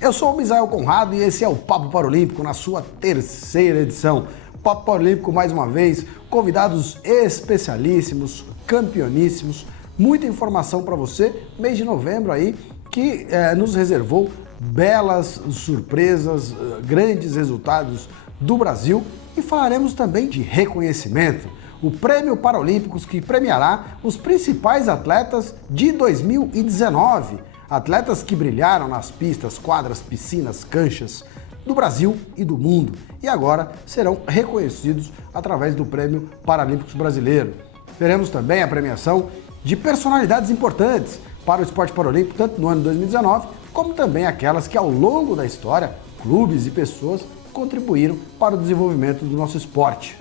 Eu sou o Misael Conrado e esse é o Papo Paralímpico na sua terceira edição. Papo Paralímpico mais uma vez, convidados especialíssimos, campeoníssimos, muita informação para você, mês de novembro aí, que nos reservou belas surpresas, grandes resultados do Brasil e falaremos também de reconhecimento. O Prêmio Paralímpicos que premiará os principais atletas de 2019. Atletas que brilharam nas pistas, quadras, piscinas, canchas do Brasil e do mundo e agora serão reconhecidos através do Prêmio Paralímpicos Brasileiro. Teremos também a premiação de personalidades importantes para o esporte paralímpico, tanto no ano de 2019, como também aquelas que ao longo da história, clubes e pessoas contribuíram para o desenvolvimento do nosso esporte.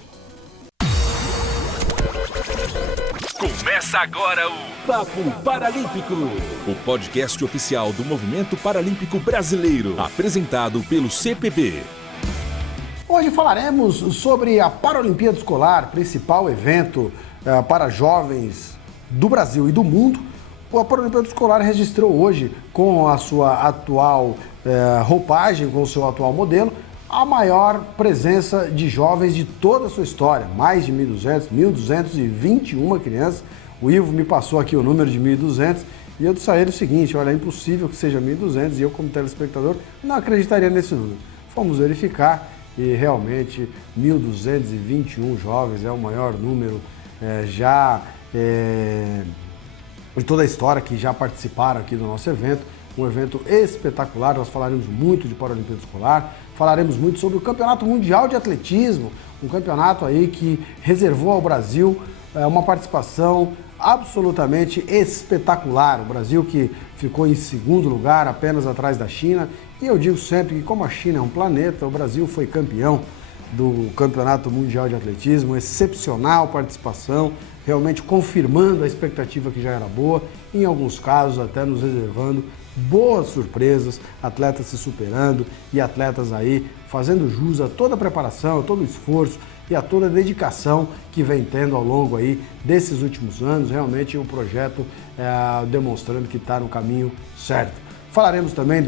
Começa agora o Papo Paralímpico, o podcast oficial do Movimento Paralímpico Brasileiro, apresentado pelo CPB. Hoje falaremos sobre a Paralimpíada Escolar, principal evento para jovens do Brasil e do mundo. A Paralimpíada Escolar registrou hoje, com a sua atual roupagem, com o seu atual modelo, a maior presença de jovens de toda a sua história, mais de 1.221 crianças. O Ivo me passou aqui o número de 1.200 e eu disse a ele o seguinte: olha, é impossível que seja 1.200 e eu, como telespectador, não acreditaria nesse número. Fomos verificar e realmente 1.221 jovens é o maior número de toda a história que já participaram aqui do nosso evento. Um evento espetacular, nós falaremos muito de Paralimpíada Escolar, falaremos muito sobre o Campeonato Mundial de Atletismo, um campeonato aí que reservou ao Brasil uma participação absolutamente espetacular. O Brasil que ficou em segundo lugar, apenas atrás da China, e eu digo sempre que como a China é um planeta, o Brasil foi campeão do Campeonato Mundial de Atletismo, excepcional participação, realmente confirmando a expectativa que já era boa, em alguns casos até nos reservando boas surpresas, atletas se superando e atletas aí fazendo jus a toda a preparação, a todo o esforço e a toda a dedicação que vem tendo ao longo aí desses últimos anos, realmente o projeto demonstrando que está no caminho certo. Falaremos também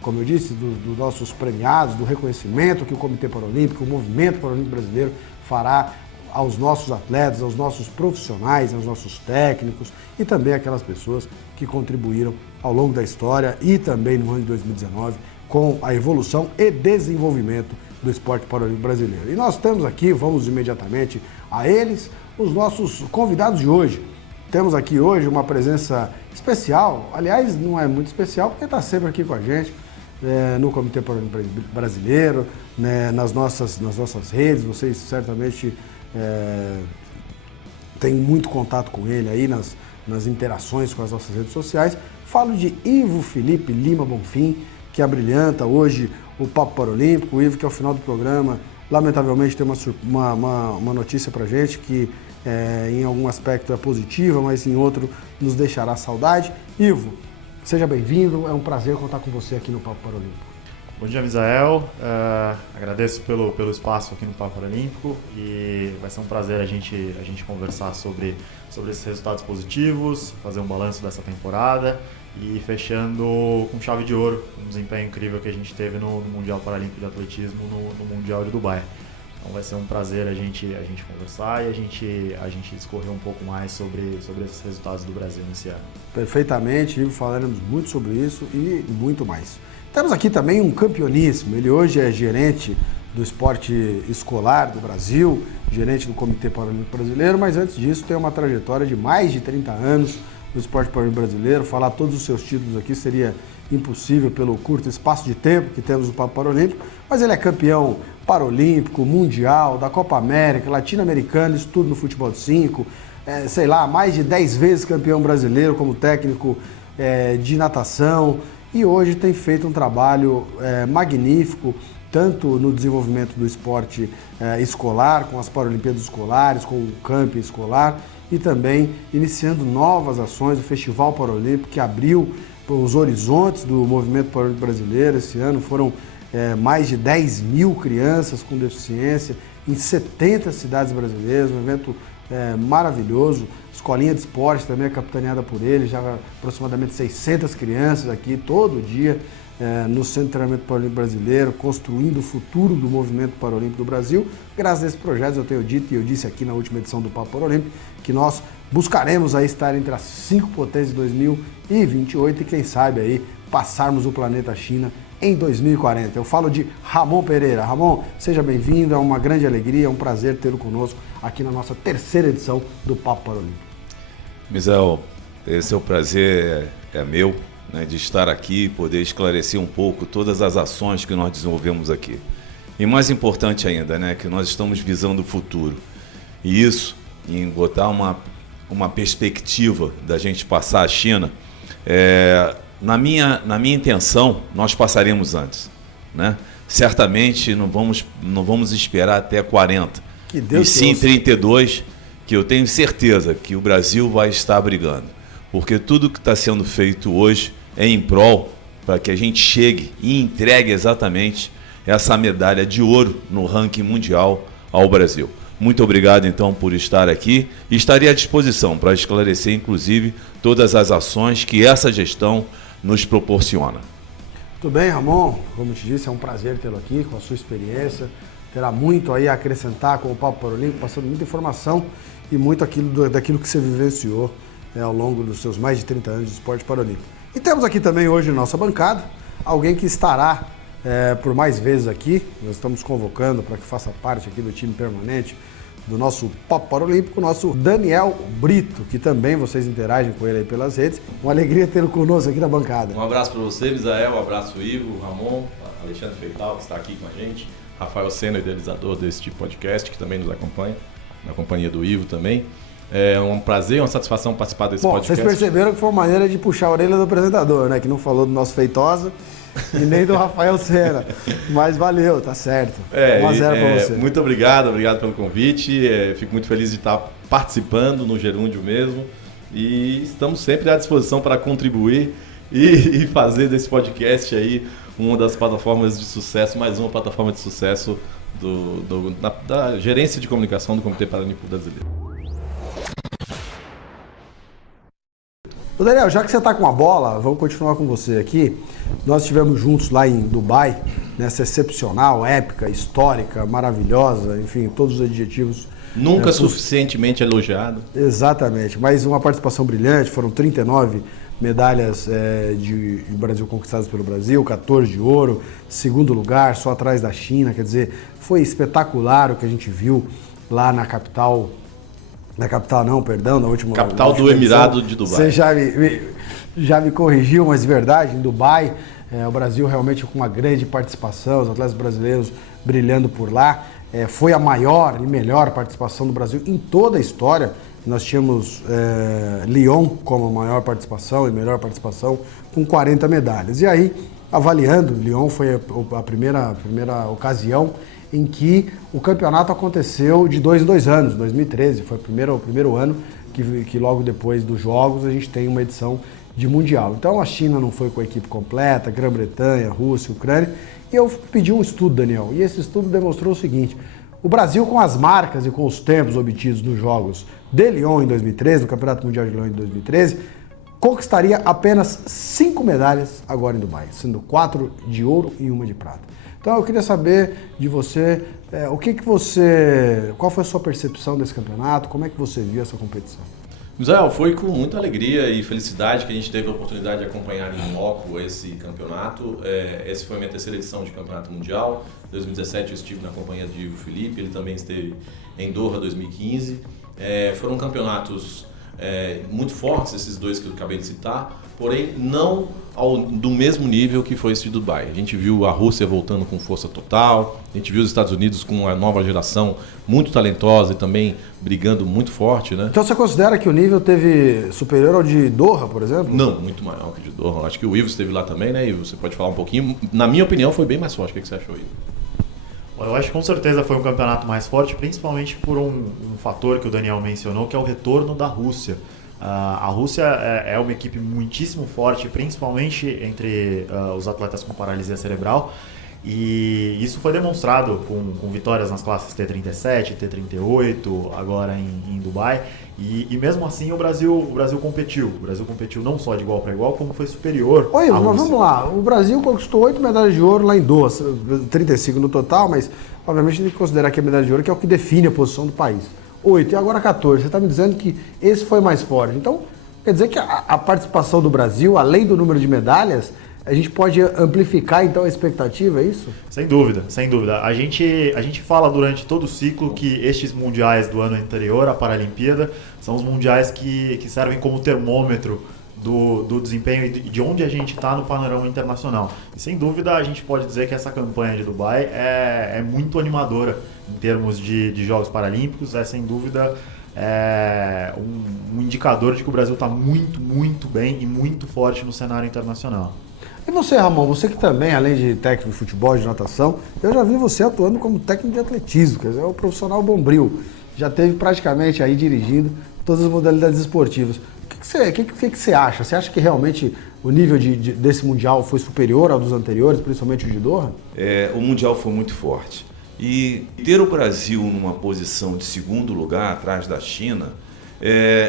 como eu disse, dos nossos premiados, do reconhecimento que o Comitê Paralímpico, o Movimento Paralímpico Brasileiro fará aos nossos atletas, aos nossos profissionais, aos nossos técnicos e também aquelas pessoas que contribuíram ao longo da história e também no ano de 2019 com a evolução e desenvolvimento do esporte paralímpico brasileiro. E nós temos aqui, vamos imediatamente a eles, os nossos convidados de hoje. Temos aqui hoje uma presença especial, aliás, não é muito especial porque está sempre aqui com a gente, no Comitê Paralímpico Brasileiro, nas nossas redes, vocês certamente têm muito contato com ele aí nas interações com as nossas redes sociais. Falo de Ivo Felipe Lima Bonfim, que abrilhanta hoje o Papo Paralímpico. O Ivo, que ao final do programa, lamentavelmente, tem uma notícia pra gente que em algum aspecto é positiva, mas em outro nos deixará saudade. Ivo, seja bem-vindo, é um prazer contar com você aqui no Papo Paralímpico. Bom dia, Misael. Agradeço pelo espaço aqui no Papo Paralímpico e vai ser um prazer a gente conversar sobre esses resultados positivos, fazer um balanço dessa temporada e fechando com chave de ouro um desempenho incrível que a gente teve no Mundial Paralímpico de Atletismo no Mundial de Dubai. Então vai ser um prazer a gente conversar e a gente discorrer um pouco mais sobre esses resultados do Brasil nesse ano. Perfeitamente, Ivo, falaremos muito sobre isso e muito mais. Temos aqui também um campeoníssimo, ele hoje é gerente do esporte escolar do Brasil, gerente do Comitê Paralímpico Brasileiro, mas antes disso tem uma trajetória de mais de 30 anos no esporte paralímpico brasileiro. Falar todos os seus títulos aqui seria impossível pelo curto espaço de tempo que temos no Papo Paralímpico, mas ele é campeão paralímpico, mundial, da Copa América, latino-americano, isso tudo no futebol de 5, mais de 10 vezes campeão brasileiro como técnico de natação, e hoje tem feito um trabalho magnífico, tanto no desenvolvimento do esporte escolar, com as Paralimpíadas Escolares, com o camping escolar, e também iniciando novas ações, o Festival Paralímpico, que abriu os horizontes do movimento paralímpico brasileiro. Esse ano foram mais de 10 mil crianças com deficiência em 70 cidades brasileiras, um evento maravilhoso. Escolinha de esporte também é capitaneada por ele, já aproximadamente 600 crianças aqui todo dia no Centro de Treinamento Paralímpico Brasileiro, construindo o futuro do movimento paralímpico do Brasil. Graças a esses projetos eu tenho dito, e eu disse aqui na última edição do Papo Paralímpico, que nós buscaremos aí estar entre as 5 potências de 2028 e quem sabe aí passarmos o planeta China em 2040. Eu falo de Ramon Pereira. Ramon, seja bem-vindo, é uma grande alegria, é um prazer tê-lo conosco aqui na nossa 3ª edição do Papo Paralímpico. Misael, esse é o prazer, é meu, né, de estar aqui e poder esclarecer um pouco todas as ações que nós desenvolvemos aqui. E mais importante ainda, né, que nós estamos visando o futuro. E isso, em botar uma perspectiva da gente passar a China, na minha intenção, nós passaremos antes, né? Certamente não vamos esperar até 40, que Deus e sim 32, que eu tenho certeza que o Brasil vai estar brigando, porque tudo que está sendo feito hoje é em prol para que a gente chegue e entregue exatamente essa medalha de ouro no ranking mundial ao Brasil. Muito obrigado, então, por estar aqui e estarei à disposição para esclarecer, inclusive, todas as ações que essa gestão nos proporciona. Tudo bem, Ramon? Como eu te disse, é um prazer tê-lo aqui, com a sua experiência. Terá muito aí a acrescentar com o Papo Paralímpico, passando muita informação e muito daquilo que você vivenciou ao longo dos seus mais de 30 anos de esporte paralímpico. E temos aqui também hoje na nossa bancada alguém que estará por mais vezes aqui. Nós estamos convocando para que faça parte aqui do time permanente do nosso Papo Paralímpico, o nosso Daniel Brito, que também vocês interagem com ele aí pelas redes. Uma alegria tê-lo conosco aqui na bancada. Um abraço para você, Misael, um abraço Ivo, Ramon, Alexandre Feital, que está aqui com a gente, Rafael Sena, idealizador deste podcast, que também nos acompanha, na companhia do Ivo também. É um prazer, uma satisfação participar desse podcast. Vocês perceberam que foi uma maneira de puxar a orelha do apresentador, né? Que não falou do nosso Feitosa e nem do Rafael Sena. Mas valeu, tá certo. 1-0 para você. Muito obrigado pelo convite. Fico muito feliz de estar participando no Gerúndio mesmo. E estamos sempre à disposição para contribuir e fazer desse podcast aí uma das plataformas de sucesso, mais uma plataforma de sucesso da gerência de comunicação do Comitê Paralímpico Brasileiro. Ô Daniel, já que você está com a bola, vamos continuar com você aqui. Nós estivemos juntos lá em Dubai, nessa excepcional, épica, histórica, maravilhosa, enfim, todos os adjetivos. Nunca suficientemente elogiado. Exatamente, mas uma participação brilhante, foram 39 medalhas de Brasil conquistadas pelo Brasil, 14 de ouro, 2º lugar, só atrás da China, quer dizer, foi espetacular o que a gente viu lá na capital. Na capital não, perdão, na última capital do Emirado de Dubai. Você já me corrigiu, mas verdade, em Dubai, o Brasil realmente com uma grande participação, os atletas brasileiros brilhando por lá. Foi a maior e melhor participação do Brasil em toda a história. Nós tínhamos Lyon como a maior participação e melhor participação, com 40 medalhas. E aí, avaliando, Lyon foi a primeira ocasião em que o campeonato aconteceu de 2 em 2 anos. 2013 foi o primeiro ano que logo depois dos Jogos a gente tem uma edição de Mundial. Então a China não foi com a equipe completa, Grã-Bretanha, Rússia, Ucrânia. E eu pedi um estudo, Daniel, e esse estudo demonstrou o seguinte: o Brasil, com as marcas e com os tempos obtidos nos Jogos de Lyon em 2013, no Campeonato Mundial de Lyon em 2013, conquistaria apenas 5 medalhas agora em Dubai, sendo 4 de ouro e 1 de prata. Então eu queria saber de você, qual foi a sua percepção desse campeonato, como é que você viu essa competição? Misael, foi com muita alegria e felicidade que a gente teve a oportunidade de acompanhar em loco esse campeonato. Essa foi a minha 3ª edição de campeonato mundial. Em 2017 eu estive na companhia de Ivo Felipe, ele também esteve em Doha 2015. Foram campeonatos muito fortes, esses dois que eu acabei de citar, porém não do mesmo nível que foi esse de Dubai. A gente viu a Rússia voltando com força total, a gente viu os Estados Unidos com uma nova geração muito talentosa e também brigando muito forte, né? Então você considera que o nível teve superior ao de Doha, por exemplo? Não, muito maior que o de Doha. Acho que o Ivo esteve lá também, né, Ivo? Você pode falar um pouquinho. Na minha opinião, foi bem mais forte. O que você achou, Ivo? Eu acho que com certeza foi um campeonato mais forte, principalmente por um fator que o Daniel mencionou, que é o retorno da Rússia. A Rússia é uma equipe muitíssimo forte, principalmente entre os atletas com paralisia cerebral. E isso foi demonstrado com vitórias nas classes T37, T38, agora em Dubai. E mesmo assim o Brasil competiu. O Brasil competiu não só de igual para igual, como foi superior. Oi, Ivo, mas vamos lá. O Brasil conquistou 8 medalhas de ouro lá em Doha, 35 no total, mas obviamente tem que considerar que a medalha de ouro que é o que define a posição do país. 8 e agora 14. Você está me dizendo que esse foi mais forte. Então, quer dizer que a participação do Brasil, além do número de medalhas, a gente pode amplificar então a expectativa, é isso? Sem dúvida, sem dúvida. A gente fala durante todo o ciclo que estes mundiais do ano anterior à Paralimpíada são os mundiais que servem como termômetro do desempenho e de onde a gente está no panorama internacional. E sem dúvida a gente pode dizer que essa campanha de Dubai é muito animadora em termos de Jogos Paralímpicos, é sem dúvida um indicador de que o Brasil está muito, muito bem e muito forte no cenário internacional. E você, Ramon, você que também, além de técnico de futebol, de natação, eu já vi você atuando como técnico de atletismo, quer dizer, é o profissional bombril. Já teve praticamente aí dirigindo todas as modalidades esportivas. O que você acha? Você acha que realmente o nível desse Mundial foi superior ao dos anteriores, principalmente o de Doha? O Mundial foi muito forte. E ter o Brasil numa posição de segundo lugar, atrás da China,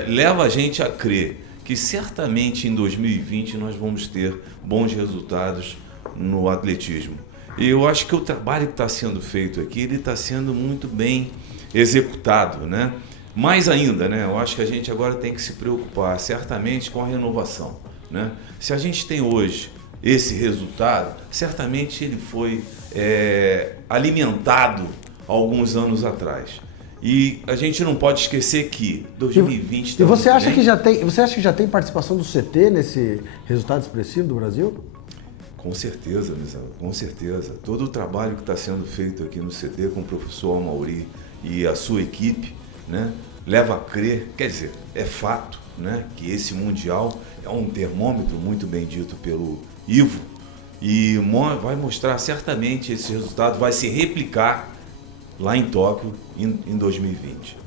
leva a gente a crer que certamente em 2020 nós vamos ter bons resultados no atletismo. E eu acho que o trabalho que está sendo feito aqui, ele está sendo muito bem executado, né? Mais ainda, né? Eu acho que a gente agora tem que se preocupar certamente com a renovação, né? Se a gente tem hoje esse resultado, certamente ele foi alimentado alguns anos atrás. E a gente não pode esquecer que 2020... E você acha que já tem participação do CT nesse resultado expressivo do Brasil? Com certeza, Misael, com certeza. Todo o trabalho que está sendo feito aqui no CT com o professor Amauri e a sua equipe, né, leva a crer, quer dizer, é fato, né, que esse Mundial é um termômetro muito bem dito pelo Ivo e vai mostrar certamente esse resultado, vai se replicar lá em Tóquio em 2020.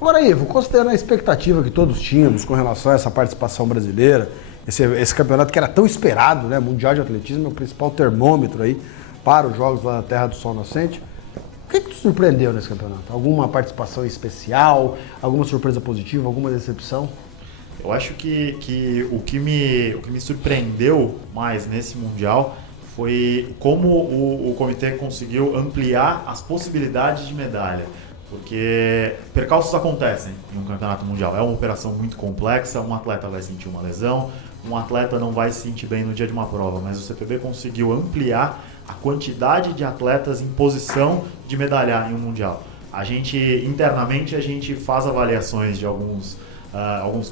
Agora, Ivo, considerando a expectativa que todos tínhamos com relação a essa participação brasileira, esse campeonato que era tão esperado, né? Mundial de Atletismo é o principal termômetro aí para os Jogos lá na Terra do Sol Nascente. O que te surpreendeu nesse campeonato? Alguma participação especial? Alguma surpresa positiva? Alguma decepção? Eu acho que o que me surpreendeu mais nesse Mundial foi como o comitê conseguiu ampliar as possibilidades de medalha. Porque percalços acontecem em um campeonato mundial. É uma operação muito complexa, um atleta vai sentir uma lesão, um atleta não vai se sentir bem no dia de uma prova, mas o CPB conseguiu ampliar a quantidade de atletas em posição de medalhar em um mundial. Internamente, a gente faz avaliações de alguns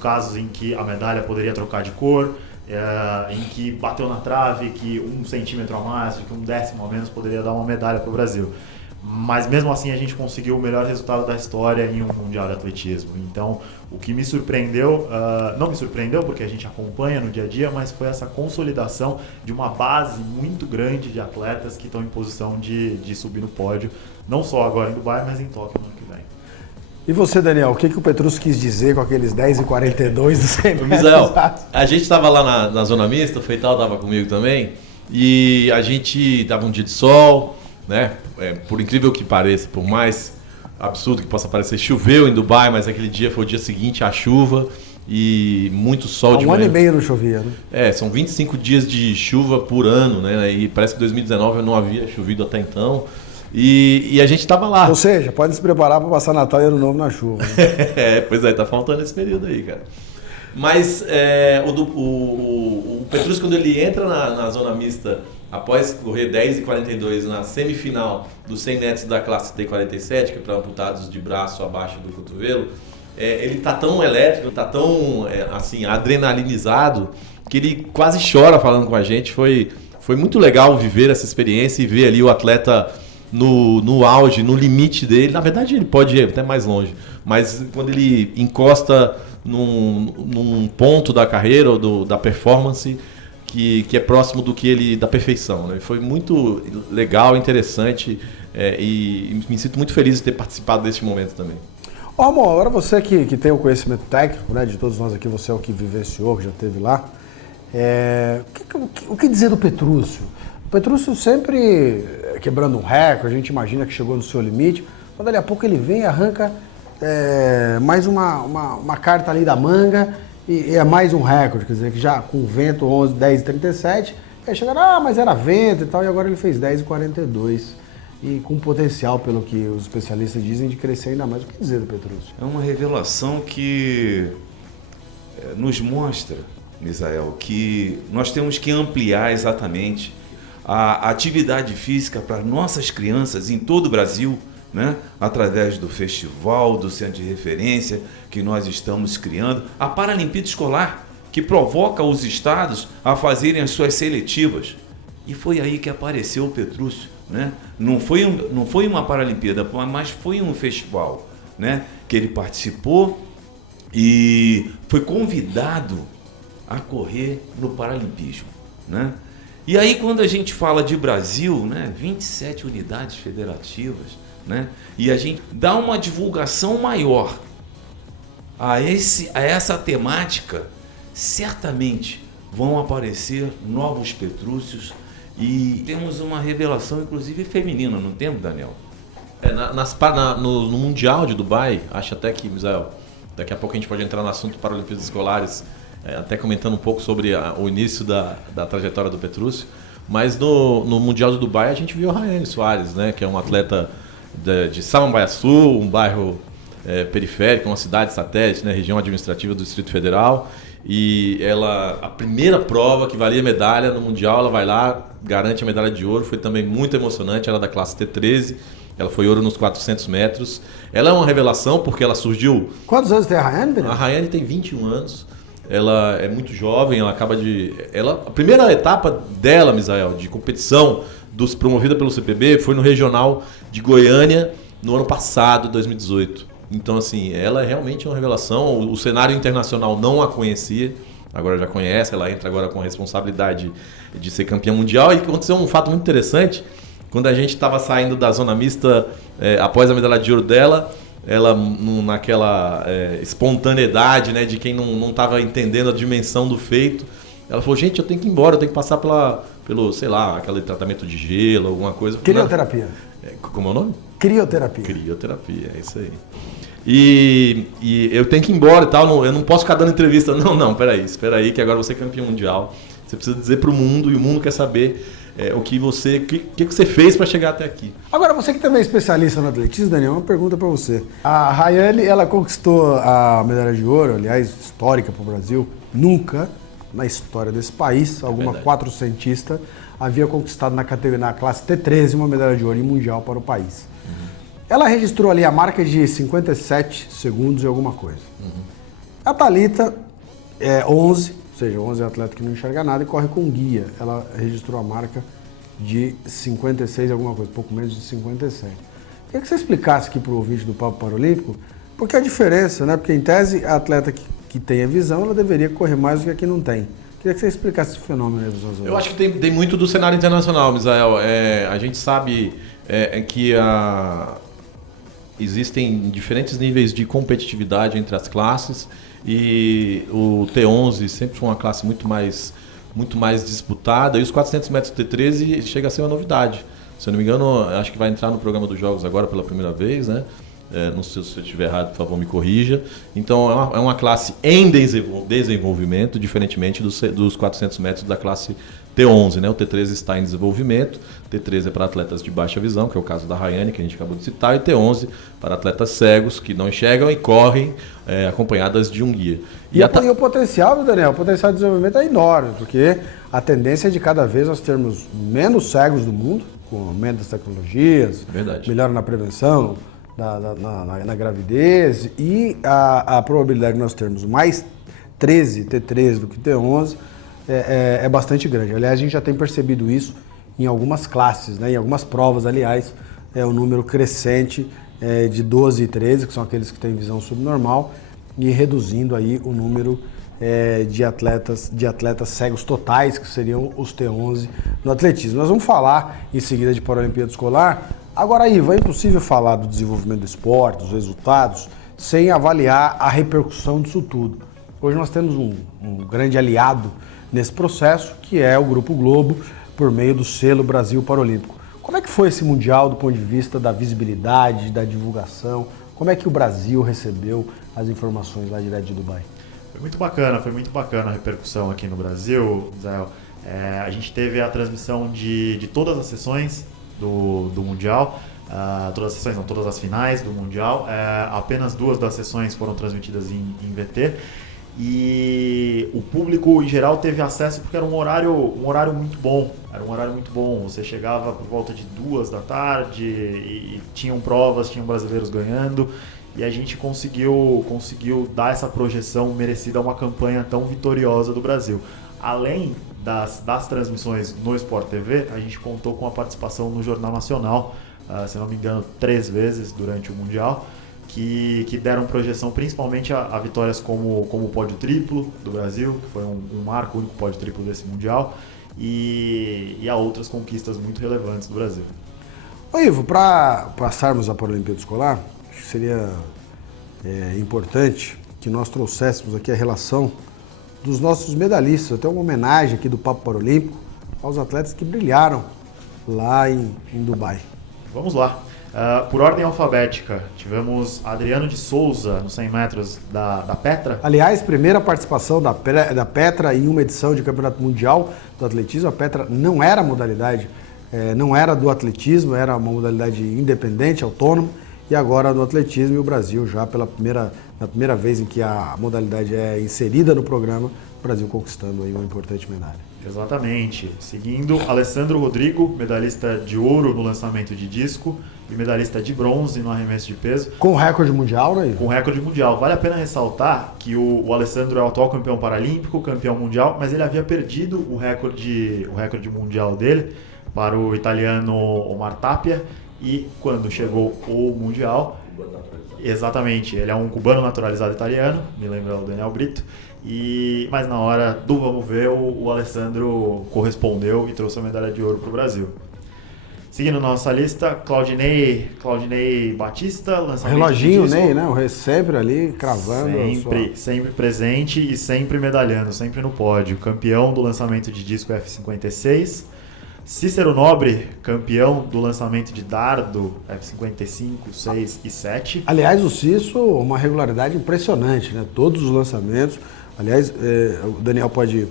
casos em que a medalha poderia trocar de cor, em que bateu na trave, que 1 centímetro a mais, que 1/10 a menos poderia dar uma medalha para o Brasil. Mas mesmo assim a gente conseguiu o melhor resultado da história em um Mundial de Atletismo. Então, o que me surpreendeu, não me surpreendeu porque a gente acompanha no dia a dia, mas foi essa consolidação de uma base muito grande de atletas que estão em posição de subir no pódio, não só agora em Dubai, mas em Tóquio no ano que vem. E você, Daniel, o que o Petrus quis dizer com aqueles 10:42 do 100 metros? Misael, a gente estava lá na zona mista, o Feital estava comigo também, e a gente estava um dia de sol, né? Por incrível que pareça, por mais absurdo que possa parecer, choveu em Dubai, mas aquele dia foi o dia seguinte à chuva e muito sol de manhã. 1 ano e meio não chovia, né? São 25 dias de chuva por ano, né? E parece que 2019 não havia chovido até então. E a gente estava lá. Ou seja, pode se preparar para passar Natal e Ano Novo na chuva. Né? Pois é, tá faltando esse período aí, cara. Mas o Petrus, quando ele entra na zona mista, após correr 10:42 na semifinal dos 100 metros da classe T47, que é para amputados de braço abaixo do cotovelo, ele tá tão elétrico, tá tão assim, adrenalinizado, que ele quase chora falando com a gente. Foi muito legal viver essa experiência e ver ali o atleta no auge, no limite dele. Na verdade, ele pode ir até mais longe, mas quando ele encosta num ponto da carreira ou da performance que é próximo da perfeição, né? Foi muito legal, interessante, e me sinto muito feliz de ter participado desse momento também. Ramon, agora você que tem o conhecimento técnico, né, de todos nós aqui, você é o que vivenciou, que já esteve lá. O que dizer do Petrúcio? Petrúcio sempre quebrando um recorde, a gente imagina que chegou no seu limite, mas dali a pouco ele vem e arranca mais uma carta ali da manga e é mais um recorde, quer dizer, que já com vento 11, 10,37, aí chegaram, mas era vento e tal, e agora ele fez 10,42 e com potencial, pelo que os especialistas dizem, de crescer ainda mais. O que dizer do Petrúcio? É uma revelação que nos mostra, Misael, que nós temos que ampliar exatamente a atividade física para nossas crianças em todo o Brasil, né? Através do festival, do centro de referência que nós estamos criando, a Paralimpíada Escolar, que provoca os estados a fazerem as suas seletivas. E foi aí que apareceu o Petrúcio, né? Não foi uma Paralimpíada, mas foi um festival, né? Que ele participou e foi convidado a correr no Paralimpismo, né? E aí, quando a gente fala de Brasil, né, 27 unidades federativas, né, e a gente dá uma divulgação maior a essa temática, certamente vão aparecer novos Petrúcios e temos uma revelação, inclusive feminina, não temos, Daniel? No Mundial de Dubai, acho até que, Misael, daqui a pouco a gente pode entrar no assunto Paralimpíadas Escolares, até comentando um pouco sobre o início da trajetória do Petrúcio, mas no Mundial de Dubai a gente viu a Rayane Soares, né, que é uma atleta de Samambaiaçu, um bairro periférico, uma cidade satélite, né, região administrativa do Distrito Federal, e a primeira prova que valia medalha no Mundial, ela vai lá, garante a medalha de ouro, foi também muito emocionante, ela é da classe T13, ela foi ouro nos 400 metros, ela é uma revelação porque ela surgiu... Quantos anos tem a Rayane, Daniel? A Rayane tem 21 anos, ela é muito jovem, a primeira etapa dela, Misael, de competição promovida pelo CPB foi no Regional de Goiânia no ano passado, 2018. Então, assim, ela é realmente uma revelação. O cenário internacional não a conhecia, agora já conhece, ela entra agora com a responsabilidade de ser campeã mundial. E aconteceu um fato muito interessante, quando a gente estava saindo da zona mista, após a medalha de ouro dela, ela naquela espontaneidade, né, de quem não estava entendendo a dimensão do feito, ela falou, gente, eu tenho que ir embora, eu tenho que passar pelo, sei lá, aquele tratamento de gelo, alguma coisa. Crioterapia. Como é o nome? Crioterapia. Crioterapia, é isso aí. E eu tenho que ir embora e tal, eu não posso ficar dando entrevista. Não, espera aí, que agora você é campeão mundial. Você precisa dizer para o mundo, e o mundo quer saber o que você fez para chegar até aqui. Agora, você que também é especialista no atletismo, Daniel, uma pergunta para você. A Rayane, ela conquistou a medalha de ouro, aliás, histórica para o Brasil. Nunca, na história desse país, alguma quatrocentista havia conquistado na classe T13 uma medalha de ouro em mundial para o país. Ela registrou ali a marca de 57 segundos e alguma coisa. A Thalita é 11, ou seja, 11 é atleta que não enxerga nada e corre com guia. Ela registrou a marca de 56 e alguma coisa, pouco menos de 57. Queria que você explicasse aqui para o ouvinte do Papo Paralímpico, porque a diferença, né? Porque em tese a atleta que tem a visão, ela deveria correr mais do que a que não tem. Queria que você explicasse esse fenômeno aí dos olhos. Eu acho que tem muito do cenário internacional, Misael. A gente sabe que existem diferentes níveis de competitividade entre as classes e o T11 sempre foi uma classe muito mais disputada e os 400 metros T13 chega a ser uma novidade. Se eu não me engano, acho que vai entrar no programa dos Jogos agora pela primeira vez, né? Não sei se eu estiver errado, por favor, me corrija. Então, é uma classe em desenvolvimento, diferentemente dos 400 metros da classe T11, né? O T13 está em desenvolvimento, T13 é para atletas de baixa visão, que é o caso da Rayane, que a gente acabou de citar, e T11 para atletas cegos, que não enxergam e correm acompanhadas de um guia. E o potencial, Daniel, o potencial de desenvolvimento é enorme, porque a tendência é de cada vez nós termos menos cegos do mundo, com o aumento das tecnologias, melhora na prevenção, na gravidez, e a probabilidade de nós termos mais T13 do que T11 é bastante grande. Aliás, a gente já tem percebido isso em algumas classes, né? Em algumas provas, aliás, é o número crescente de 12 e 13, que são aqueles que têm visão subnormal, e reduzindo aí o número de atletas cegos totais, que seriam os T11 no atletismo. Nós vamos falar em seguida de Paralimpíada Escolar. Agora, Ivan, é impossível falar do desenvolvimento do esporte, dos resultados, sem avaliar a repercussão disso tudo. Hoje nós temos um grande aliado nesse processo, que é o Grupo Globo, por meio do selo Brasil Paralímpico. Como é que foi esse Mundial do ponto de vista da visibilidade, da divulgação? Como é que o Brasil recebeu as informações lá direto de Dubai? Foi muito bacana a repercussão aqui no Brasil, Zé. A gente teve a transmissão de todas as sessões do Mundial, todas as finais do Mundial. Apenas 2 das sessões foram transmitidas em VT. E o público em geral teve acesso porque era um horário muito bom. Você chegava por volta de 2 da tarde e tinham provas, tinham brasileiros ganhando. E a gente conseguiu dar essa projeção merecida a uma campanha tão vitoriosa do Brasil. Além das transmissões no Sport TV, a gente contou com a participação no Jornal Nacional, se não me engano, 3 vezes durante o Mundial, que deram projeção principalmente a vitórias como o pódio triplo do Brasil, que foi um marco, o único pódio triplo desse Mundial, e a outras conquistas muito relevantes do Brasil. Ô Ivo, para passarmos a Paralimpíada Escolar, acho que seria importante que nós trouxéssemos aqui a relação dos nossos medalhistas, até uma homenagem aqui do Papo Paralímpico aos atletas que brilharam lá em Dubai. Vamos lá. Por ordem alfabética, tivemos Adriano de Souza nos 100 metros da Petra. Aliás, primeira participação da Petra em uma edição de Campeonato Mundial do Atletismo. A Petra não era modalidade, não era do atletismo, era uma modalidade independente, autônoma. E agora no atletismo, e o Brasil já na primeira vez em que a modalidade é inserida no programa, o Brasil conquistando aí uma importante medalha. Exatamente. Seguindo, Alessandro Rodrigo, medalhista de ouro no lançamento de disco e medalhista de bronze no arremesso de peso. Com recorde mundial, né? Com recorde mundial. Vale a pena ressaltar que o Alessandro é o atual campeão paralímpico, campeão mundial, mas ele havia perdido o recorde mundial dele para o italiano Omar Tapia, e quando chegou o Mundial, exatamente, ele é um cubano naturalizado italiano, me lembra o Daniel Brito, mas na hora do vamos ver, o Alessandro correspondeu e trouxe a medalha de ouro para o Brasil. Seguindo nossa lista, Claudinei Batista, lançamento reloginho, de disco. Ney, né? O sempre ali, cravando. Sempre presente e sempre medalhando, sempre no pódio. Campeão do lançamento de disco F56. Cícero Nobre, campeão do lançamento de dardo F55, 6 e 7. Aliás, o Cícero, uma regularidade impressionante, né? Todos os lançamentos. Aliás, o Daniel pode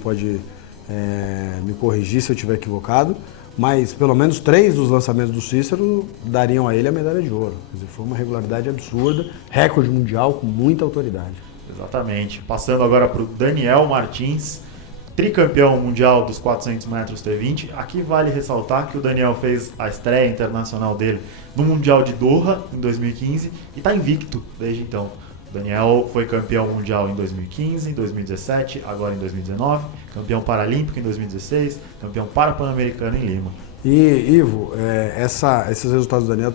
me corrigir se eu estiver equivocado, mas pelo menos 3 dos lançamentos do Cícero dariam a ele a medalha de ouro. Quer dizer, foi uma regularidade absurda, recorde mundial com muita autoridade. Exatamente. Passando agora para o Daniel Martins, tricampeão mundial dos 400 metros T20. Aqui vale ressaltar que o Daniel fez a estreia internacional dele no Mundial de Doha em 2015 e está invicto desde então. O Daniel foi campeão mundial em 2015, em 2017, agora em 2019, campeão paralímpico em 2016, campeão pan-americano em Lima. E, Ivo, esses resultados do Daniel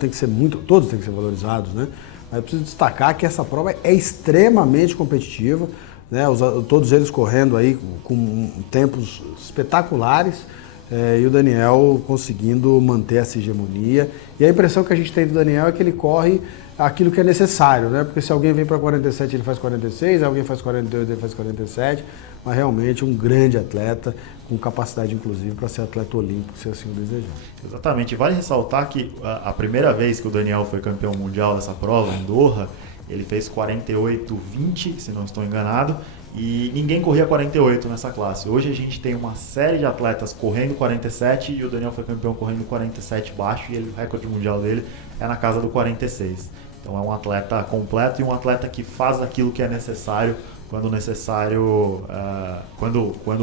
todos têm que ser valorizados, né? Mas eu preciso destacar que essa prova é extremamente competitiva, né? Todos eles correndo aí com tempos espetaculares, e o Daniel conseguindo manter essa hegemonia. E a impressão que a gente tem do Daniel é que ele corre aquilo que é necessário, né? Porque se alguém vem para 47, ele faz 46, alguém faz 48, ele faz 47, mas realmente um grande atleta, com capacidade inclusive para ser atleta olímpico, se assim o desejar. Exatamente. Vale ressaltar que a primeira vez que o Daniel foi campeão mundial dessa prova, em Doha, ele fez 48,20, se não estou enganado, e ninguém corria 48 nessa classe. Hoje a gente tem uma série de atletas correndo 47 e o Daniel foi campeão correndo 47 baixo e o recorde mundial dele é na casa do 46. Então é um atleta completo e um atleta que faz aquilo que é necessário quando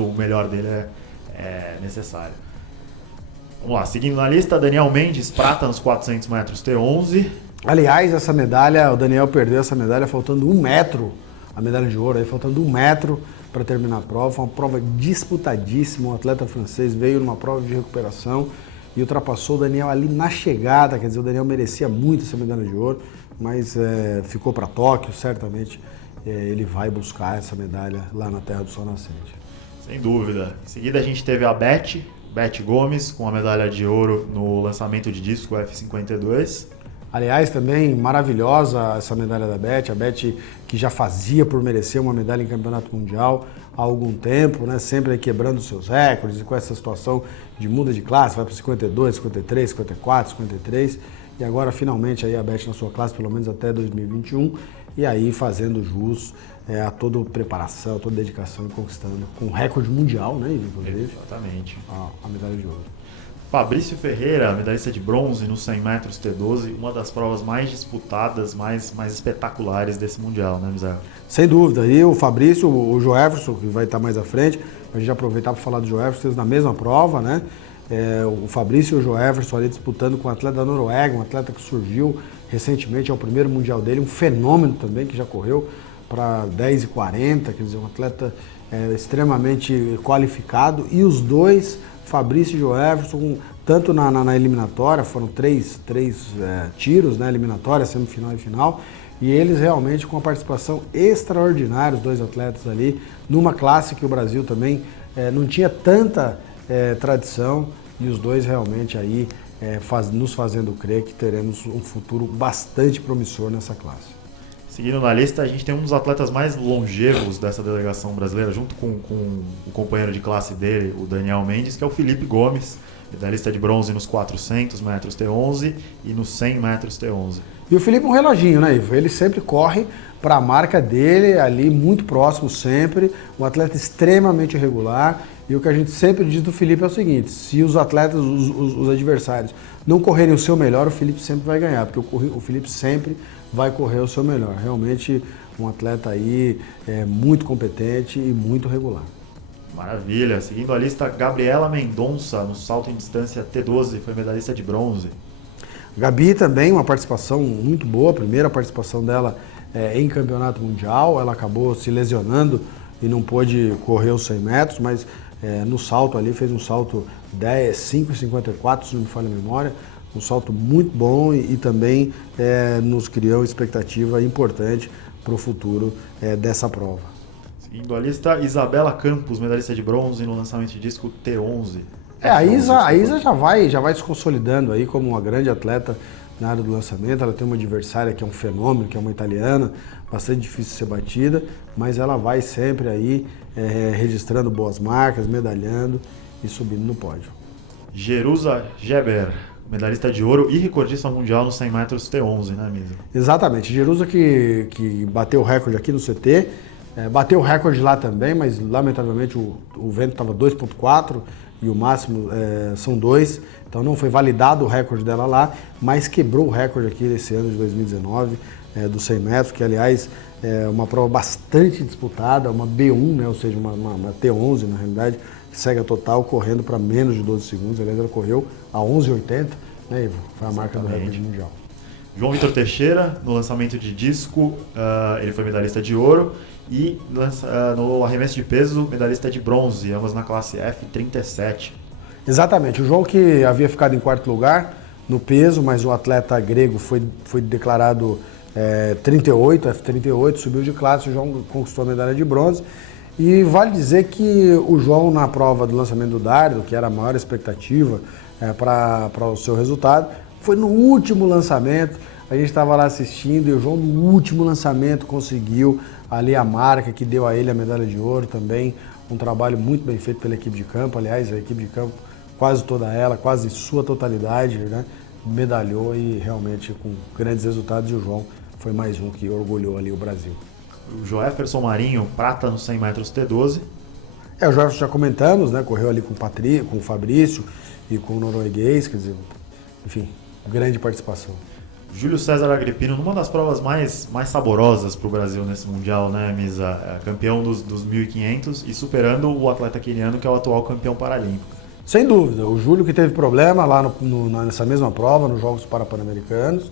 o melhor dele é necessário. Vamos lá, seguindo na lista, Daniel Mendes, prata nos 400 metros T11. Aliás, essa medalha, o Daniel perdeu essa medalha faltando 1 metro, a medalha de ouro, aí faltando 1 metro para terminar a prova. Foi uma prova disputadíssima, um atleta francês veio numa prova de recuperação e ultrapassou o Daniel ali na chegada, quer dizer, o Daniel merecia muito essa medalha de ouro, mas ficou para Tóquio, certamente ele vai buscar essa medalha lá na Terra do Sol Nascente. Sem dúvida. Em seguida a gente teve a Beth Gomes com a medalha de ouro no lançamento de disco F52. Aliás, também maravilhosa essa medalha da Beth, a Beth que já fazia por merecer uma medalha em campeonato mundial há algum tempo, né? Sempre aí quebrando os seus recordes e com essa situação de muda de classe, vai para 52, 53, 54, 53 e agora finalmente aí a Beth na sua classe, pelo menos até 2021 e aí fazendo jus a toda preparação, toda dedicação e conquistando com recorde mundial, né, inclusive, exatamente, a medalha de ouro. Fabrício Ferreira, medalhista de bronze no 100 metros T12, uma das provas mais disputadas, mais espetaculares desse Mundial, né, Misael? Sem dúvida. E o Fabrício, o Joefferson, que vai estar mais à frente, a gente aproveitar para falar do Joefferson na mesma prova, né? O Fabrício e o Joefferson ali disputando com um atleta da Noruega, um atleta que surgiu recentemente, é o primeiro Mundial dele, um fenômeno também, que já correu para 10:40, quer dizer, um atleta extremamente qualificado. E os dois, Fabrício e Joefferson, tanto na eliminatória, foram três tiros na eliminatória, semifinal e final, e eles realmente com uma participação extraordinária, os dois atletas ali, numa classe que o Brasil também não tinha tanta tradição, e os dois realmente aí nos fazendo crer que teremos um futuro bastante promissor nessa classe. Seguindo na lista, a gente tem um dos atletas mais longevos dessa delegação brasileira, junto com o companheiro de classe dele, o Daniel Mendes, que é o Felipe Gomes, medalhista de bronze nos 400 metros T11 e nos 100 metros T11. E o Felipe é um reloginho, né, Ivo? Ele sempre corre para a marca dele, ali muito próximo sempre, um atleta extremamente regular. E o que a gente sempre diz do Felipe é o seguinte: se os atletas, os adversários, não correrem o seu melhor, o Felipe sempre vai ganhar, porque o Felipe sempre vai correr o seu melhor. Realmente um atleta aí muito competente e muito regular. Maravilha. Seguindo a lista, Gabriela Mendonça, no salto em distância T12, foi medalhista de bronze. Gabi também, uma participação muito boa, a primeira participação dela em campeonato mundial. Ela acabou se lesionando e não pôde correr os 100 metros, mas no salto ali fez um salto 5,54, se não me falha a memória. Um salto muito bom e também nos criou expectativa importante para o futuro dessa prova. Seguindo a lista, Isabela Campos, medalhista de bronze no lançamento de disco T11. A Isa já vai se consolidando aí como uma grande atleta na área do lançamento. Ela tem uma adversária que é um fenômeno, que é uma italiana, bastante difícil de ser batida, mas ela vai sempre aí registrando boas marcas, medalhando e subindo no pódio. Jerusa Geber, medalhista de ouro e recordista mundial nos 100 metros T11, né, Misa? Exatamente. Jerusa que bateu o recorde aqui no CT, bateu o recorde lá também, mas lamentavelmente o vento estava 2,4 e o máximo são 2, então não foi validado o recorde dela lá, mas quebrou o recorde aqui esse ano de 2019 dos 100 metros, que aliás é uma prova bastante disputada, uma B1, né, ou seja, uma T11 na realidade, que segue a total correndo para menos de 12 segundos, aliás ela correu a 11,80, né, Ivo? Foi a marca do recorde mundial. João Vitor Teixeira, no lançamento de disco, ele foi medalhista de ouro e no arremesso de peso, medalhista de bronze, ambas na classe F37. Exatamente, o João que havia ficado em quarto lugar no peso, mas o atleta grego foi declarado 38, F38, subiu de classe, o João conquistou a medalha de bronze. E vale dizer que o João, na prova do lançamento do dardo, que era a maior expectativa para o seu resultado, foi no último lançamento. A gente estava lá assistindo e o João, no último lançamento, conseguiu ali a marca que deu a ele a medalha de ouro também. Um trabalho muito bem feito pela equipe de campo. Aliás, a equipe de campo, quase toda ela, quase em sua totalidade, né, medalhou e realmente com grandes resultados. E o João foi mais um que orgulhou ali o Brasil. O Joefferson Marinho, prata nos 100 metros T12. O Joefferson já comentamos, né? Correu ali com o Fabrício e com o norueguês, quer dizer, enfim, grande participação. Júlio César Agripino, numa das provas mais saborosas para o Brasil nesse Mundial, né, Misa? Campeão dos 1.500 e superando o atleta queniano, que é o atual campeão paralímpico. Sem dúvida, o Júlio que teve problema lá nessa mesma prova, nos Jogos Pan-Americanos,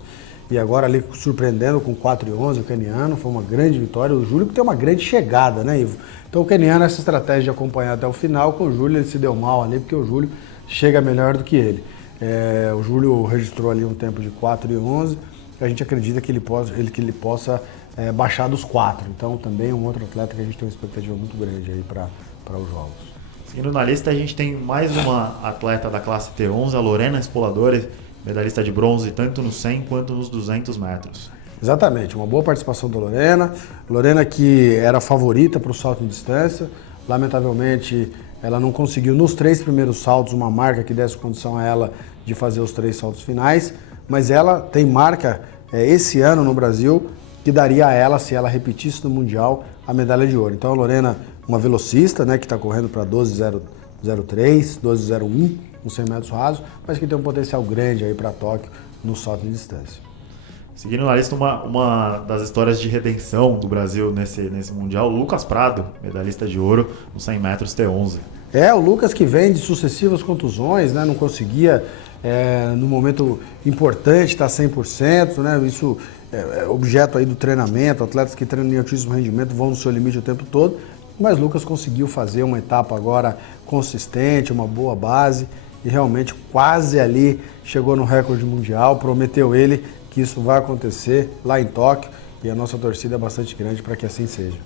e agora ali surpreendendo com 4,11 o queniano, foi uma grande vitória. O Júlio que tem uma grande chegada, né, Ivo? Então o queniano, essa estratégia de acompanhar até o final, com o Júlio ele se deu mal ali, porque o Júlio chega melhor do que ele. O Júlio registrou ali um tempo de 4,11, a gente acredita que ele possa baixar dos 4. Então também é um outro atleta que a gente tem uma expectativa muito grande aí para os Jogos. Seguindo na lista, a gente tem mais uma atleta da classe T11, a Lorena Spoladori, medalhista de bronze tanto no 100 quanto nos 200 metros. Exatamente, uma boa participação da Lorena. Lorena que era favorita para o salto em distância, lamentavelmente ela não conseguiu nos 3 primeiros saltos uma marca que desse condição a ela de fazer os 3 saltos finais, mas ela tem marca esse ano no Brasil que daria a ela, se ela repetisse no Mundial, a medalha de ouro. Então a Lorena, uma velocista, né, que está correndo para 12,03, 12,01 nos 100 metros rasos, mas que tem um potencial grande aí para Tóquio no salto em distância. Seguindo na lista, uma das histórias de redenção do Brasil nesse Mundial, o Lucas Prado, medalhista de ouro no 100 metros T11. O Lucas que vem de sucessivas contusões, né, não conseguia, no momento importante, estar 100%, né, isso é objeto aí do treinamento, atletas que treinam em altíssimo rendimento vão no seu limite o tempo todo, mas Lucas conseguiu fazer uma etapa agora consistente, uma boa base e realmente quase ali chegou no recorde mundial, prometeu ele que isso vai acontecer lá em Tóquio e a nossa torcida é bastante grande para que assim seja.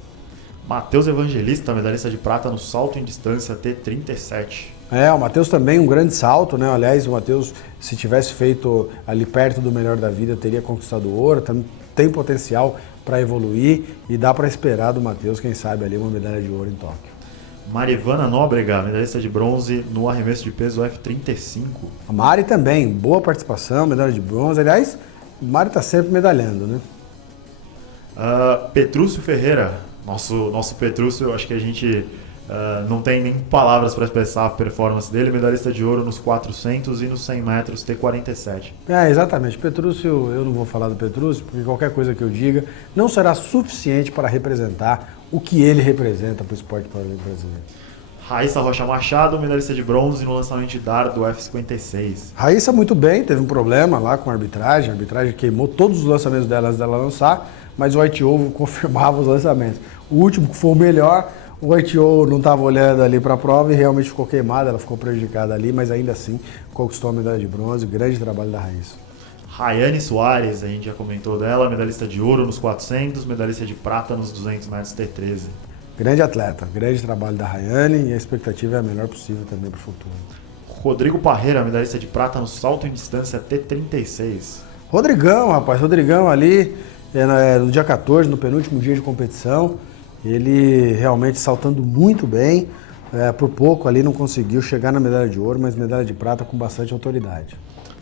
Matheus Evangelista, medalhista de prata no salto em distância T37. O Matheus também um grande salto, né? Aliás, o Matheus, se tivesse feito ali perto do melhor da vida, teria conquistado o ouro, tem potencial para evoluir e dá para esperar do Matheus, quem sabe ali uma medalha de ouro em Tóquio. Marivana Nóbrega, medalhista de bronze no arremesso de peso F35. A Mari também, boa participação, medalha de bronze. Aliás, o Mari está sempre medalhando, né? Petrúcio Ferreira, nosso Petrúcio, eu acho que a gente não tem nem palavras para expressar a performance dele, medalhista de ouro nos 400 e nos 100 metros T47. Exatamente. Petrúcio, eu não vou falar do Petrúcio, porque qualquer coisa que eu diga não será suficiente para representar o que ele representa para o esporte paralímpico brasileiro. Raíssa Rocha Machado, medalhista de bronze no lançamento de dardo F56. Raíssa muito bem, teve um problema lá com a arbitragem queimou todos os lançamentos dela antes dela lançar, mas o ITO confirmava os lançamentos. O último que foi o melhor, o ITO não estava olhando ali para a prova e realmente ficou queimada, ela ficou prejudicada ali, mas ainda assim conquistou a medalha de bronze, grande trabalho da Raíssa. Rayane Soares, a gente já comentou dela, medalhista de ouro nos 400, medalhista de prata nos 200 metros T13. Grande atleta, grande trabalho da Rayane e a expectativa é a melhor possível também para o futuro. Rodrigo Parreira, medalhista de prata no salto em distância T36. Rodrigão ali no dia 14, no penúltimo dia de competição, ele realmente saltando muito bem, por pouco ali não conseguiu chegar na medalha de ouro, mas medalha de prata com bastante autoridade.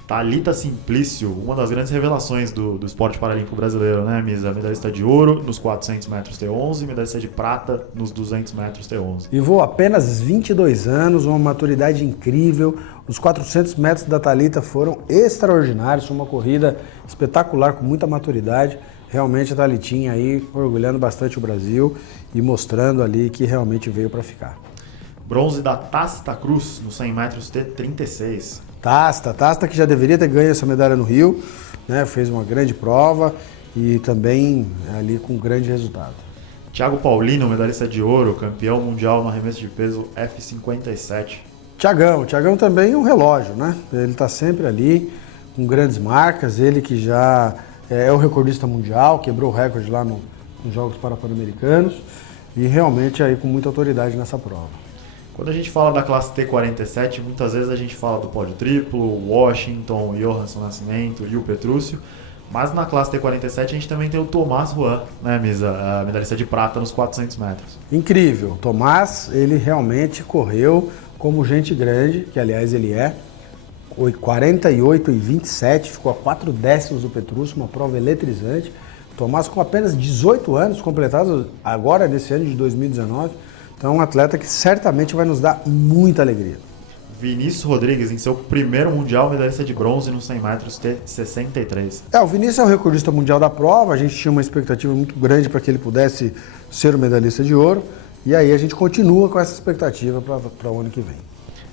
Thalita Simplício, uma das grandes revelações do esporte paralímpico brasileiro, né, Misa? Medalhista de ouro nos 400 metros T11, medalhista de prata nos 200 metros T11. E voou apenas 22 anos, uma maturidade incrível. Os 400 metros da Thalita foram extraordinários, foi uma corrida espetacular, com muita maturidade. Realmente a Thalitinha aí orgulhando bastante o Brasil e mostrando ali que realmente veio para ficar. Bronze da Tácita Cruz nos 100 metros T36. Tácita que já deveria ter ganho essa medalha no Rio, né? Fez uma grande prova e também ali com um grande resultado. Thiago Paulino, medalhista de ouro, campeão mundial no arremesso de peso F57. Thiagão também é um relógio, né? Ele está sempre ali com grandes marcas, ele que já é o recordista mundial, quebrou o recorde lá nos Jogos Pan-Americanos e realmente aí com muita autoridade nessa prova. Quando a gente fala da classe T47, muitas vezes a gente fala do pódio triplo, Washington, Johansson Nascimento e o Petrúcio, mas na classe T47 a gente também tem o Tomás Juan, né, Misa? A medalhista de prata nos 400 metros. Incrível, o Tomás, ele realmente correu como gente grande, que aliás ele é, 48,27, ficou a 4 décimos do Petrúcio, uma prova eletrizante. Tomás com apenas 18 anos, completados agora nesse ano de 2019, então um atleta que certamente vai nos dar muita alegria. Vinícius Rodrigues, em seu primeiro mundial, medalhista de bronze nos 100 metros T63. O Vinícius é o recordista mundial da prova, a gente tinha uma expectativa muito grande para que ele pudesse ser o medalhista de ouro, e aí a gente continua com essa expectativa para o ano que vem.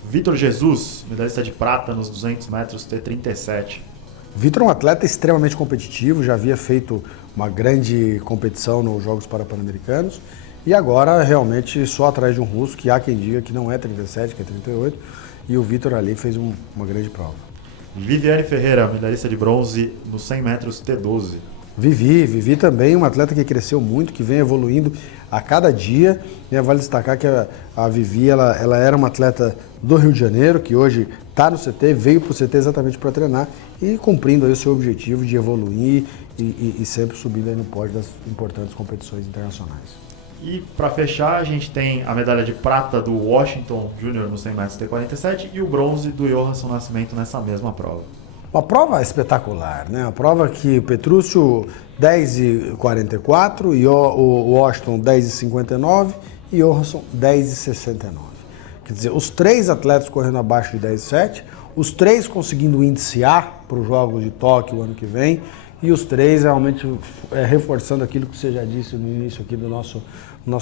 Vitor Jesus, medalhista de prata nos 200 metros T37. Vitor é um atleta extremamente competitivo, já havia feito uma grande competição nos Jogos Pan-Americanos e agora realmente só atrás de um russo, que há quem diga que não é 37, que é 38, e o Vitor ali fez uma grande prova. Viviane Ferreira, medalhista de bronze nos 100 metros T12. Vivi também, uma atleta que cresceu muito, que vem evoluindo a cada dia. Vale destacar que a Vivi, ela era uma atleta do Rio de Janeiro, que hoje está no CT, veio para o CT exatamente para treinar e cumprindo aí o seu objetivo de evoluir e sempre subindo aí no pódio das importantes competições internacionais. E para fechar, a gente tem a medalha de prata do Washington Júnior no 100 metros T47 e o bronze do Johansson Nascimento nessa mesma prova. Uma prova espetacular, né? Uma prova que o Petrúcio 10,44, e o Washington 10,59 e Johansson 10,69. Quer dizer, os 3 atletas correndo abaixo de 10,7, os 3 conseguindo índice A para os Jogos de Tóquio o ano que vem, e os 3 realmente reforçando aquilo que você já disse no início aqui do nosso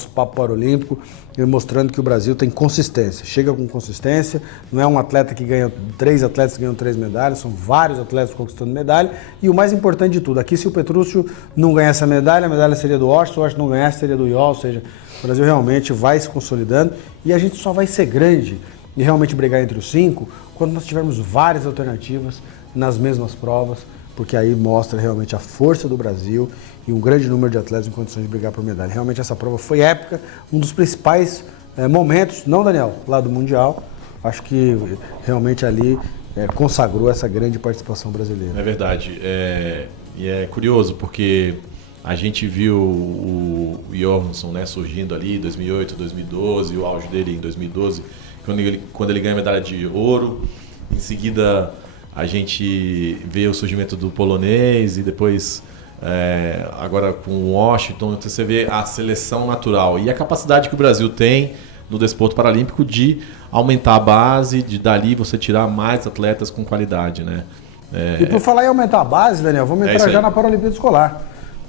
papo paralímpico, mostrando que o Brasil tem consistência, chega com consistência, não é um atleta que ganha, 3 atletas que ganham 3 medalhas, são vários atletas conquistando medalha, e o mais importante de tudo, aqui se o Petrúcio não ganhasse a medalha seria do Washington, o Washington não ganhasse seria do IOL, ou seja, o Brasil realmente vai se consolidando, e a gente só vai ser grande e realmente brigar entre os 5 quando nós tivermos várias alternativas nas mesmas provas, porque aí mostra realmente a força do Brasil e um grande número de atletas em condições de brigar por medalha. Realmente essa prova foi épica, um dos principais momentos, não, Daniel, lá do Mundial, acho que realmente ali consagrou essa grande participação brasileira. É verdade, e é curioso porque a gente viu o Johansson, né, surgindo ali em 2008, 2012, o auge dele em 2012, quando ele ganha a medalha de ouro, em seguida a gente vê o surgimento do polonês e depois agora com o Washington, você vê a seleção natural e a capacidade que o Brasil tem no desporto paralímpico de aumentar a base, de dali você tirar mais atletas com qualidade, né? E por falar em aumentar a base, Daniel, vamos entrar já na Paralimpíada Escolar.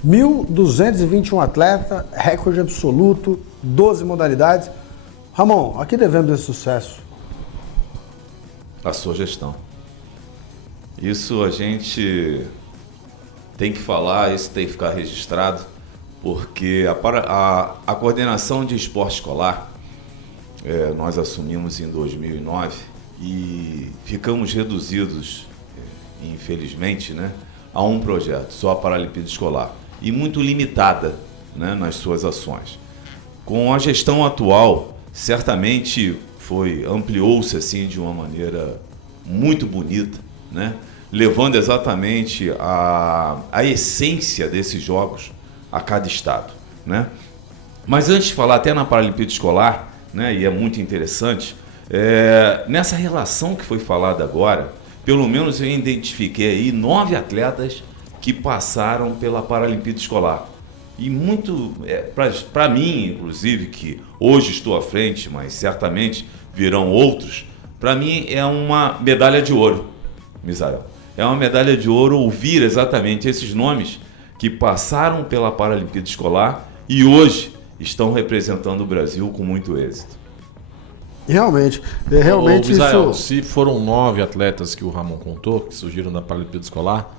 1.221 atletas, recorde absoluto, 12 modalidades. Ramon, aqui devemos esse sucesso. A sua gestão. Isso a gente tem que falar, isso tem que ficar registrado, porque a coordenação de esporte escolar nós assumimos em 2009 e ficamos reduzidos, infelizmente, né, a um projeto, só a Paralimpíada Escolar, e muito limitada, né, nas suas ações. Com a gestão atual, certamente ampliou-se assim de uma maneira muito bonita, né? Levando exatamente a essência desses jogos a cada estado, né? Mas antes de falar até na Paralimpíada Escolar, né, e é muito interessante, nessa relação que foi falada agora, pelo menos eu identifiquei aí 9 atletas que passaram pela Paralimpíada Escolar. E muito, para mim, inclusive, que hoje estou à frente, mas certamente virão outros, para mim é uma medalha de ouro, Misael. É uma medalha de ouro ouvir exatamente esses nomes que passaram pela Paralimpíada Escolar e hoje estão representando o Brasil com muito êxito. Realmente Misael, isso... se foram 9 atletas que o Ramon contou, que surgiram na Paralimpíada Escolar,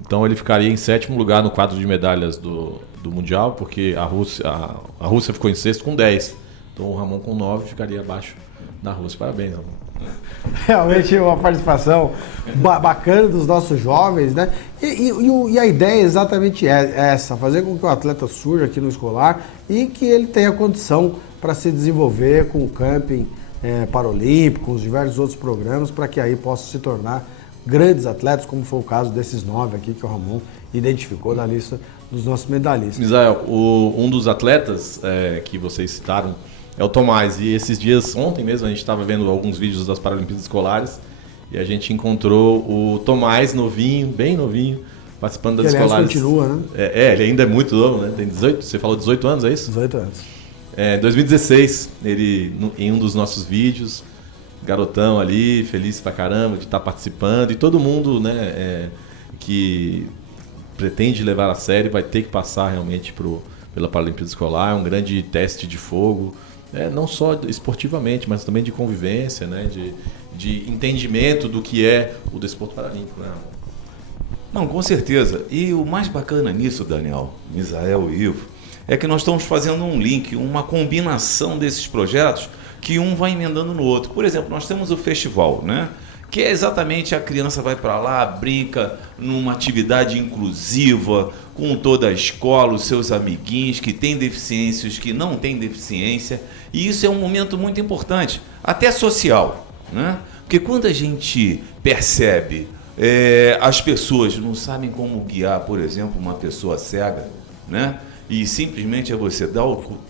então ele ficaria em 7º lugar no quadro de medalhas do Mundial, porque a Rússia ficou em 6º com 10. Então o Ramon com 9 ficaria abaixo da Rússia. Parabéns, Ramon. Realmente uma participação bacana dos nossos jovens, né? E a ideia é exatamente essa, fazer com que o atleta surja aqui no escolar e que ele tenha condição para se desenvolver com o camping paralímpico, com os diversos outros programas, para que aí possa se tornar grandes atletas, como foi o caso desses 9 aqui que o Ramon identificou na lista dos nossos medalhistas. Misael, um dos atletas que vocês citaram é o Tomás, e esses dias, ontem mesmo, a gente estava vendo alguns vídeos das Paralimpíadas Escolares e a gente encontrou o Tomás novinho, bem novinho, participando das escolares. Ele continua, né? Ele ainda é muito novo, né? Tem 18, você falou 18 anos, é isso? 18 anos. 2016, ele, em um dos nossos vídeos, garotão ali, feliz pra caramba de estar participando, e todo mundo, né, que pretende levar a sério vai ter que passar realmente pela Paralimpíada Escolar. É um grande teste de fogo, não só esportivamente, mas também de convivência, né, de entendimento do que é o desporto paralímpico, né? Não, com certeza. E o mais bacana nisso, Daniel, Misael e Ivo, é que nós estamos fazendo um link, uma combinação desses projetos que um vai emendando no outro. Por exemplo, nós temos o festival, né, que é exatamente a criança vai para lá, brinca numa atividade inclusiva, com toda a escola, os seus amiguinhos que têm deficiência, os que não têm deficiência, e isso é um momento muito importante, até social, né? Porque quando a gente percebe as pessoas não sabem como guiar, por exemplo, uma pessoa cega, né? E simplesmente é você dar o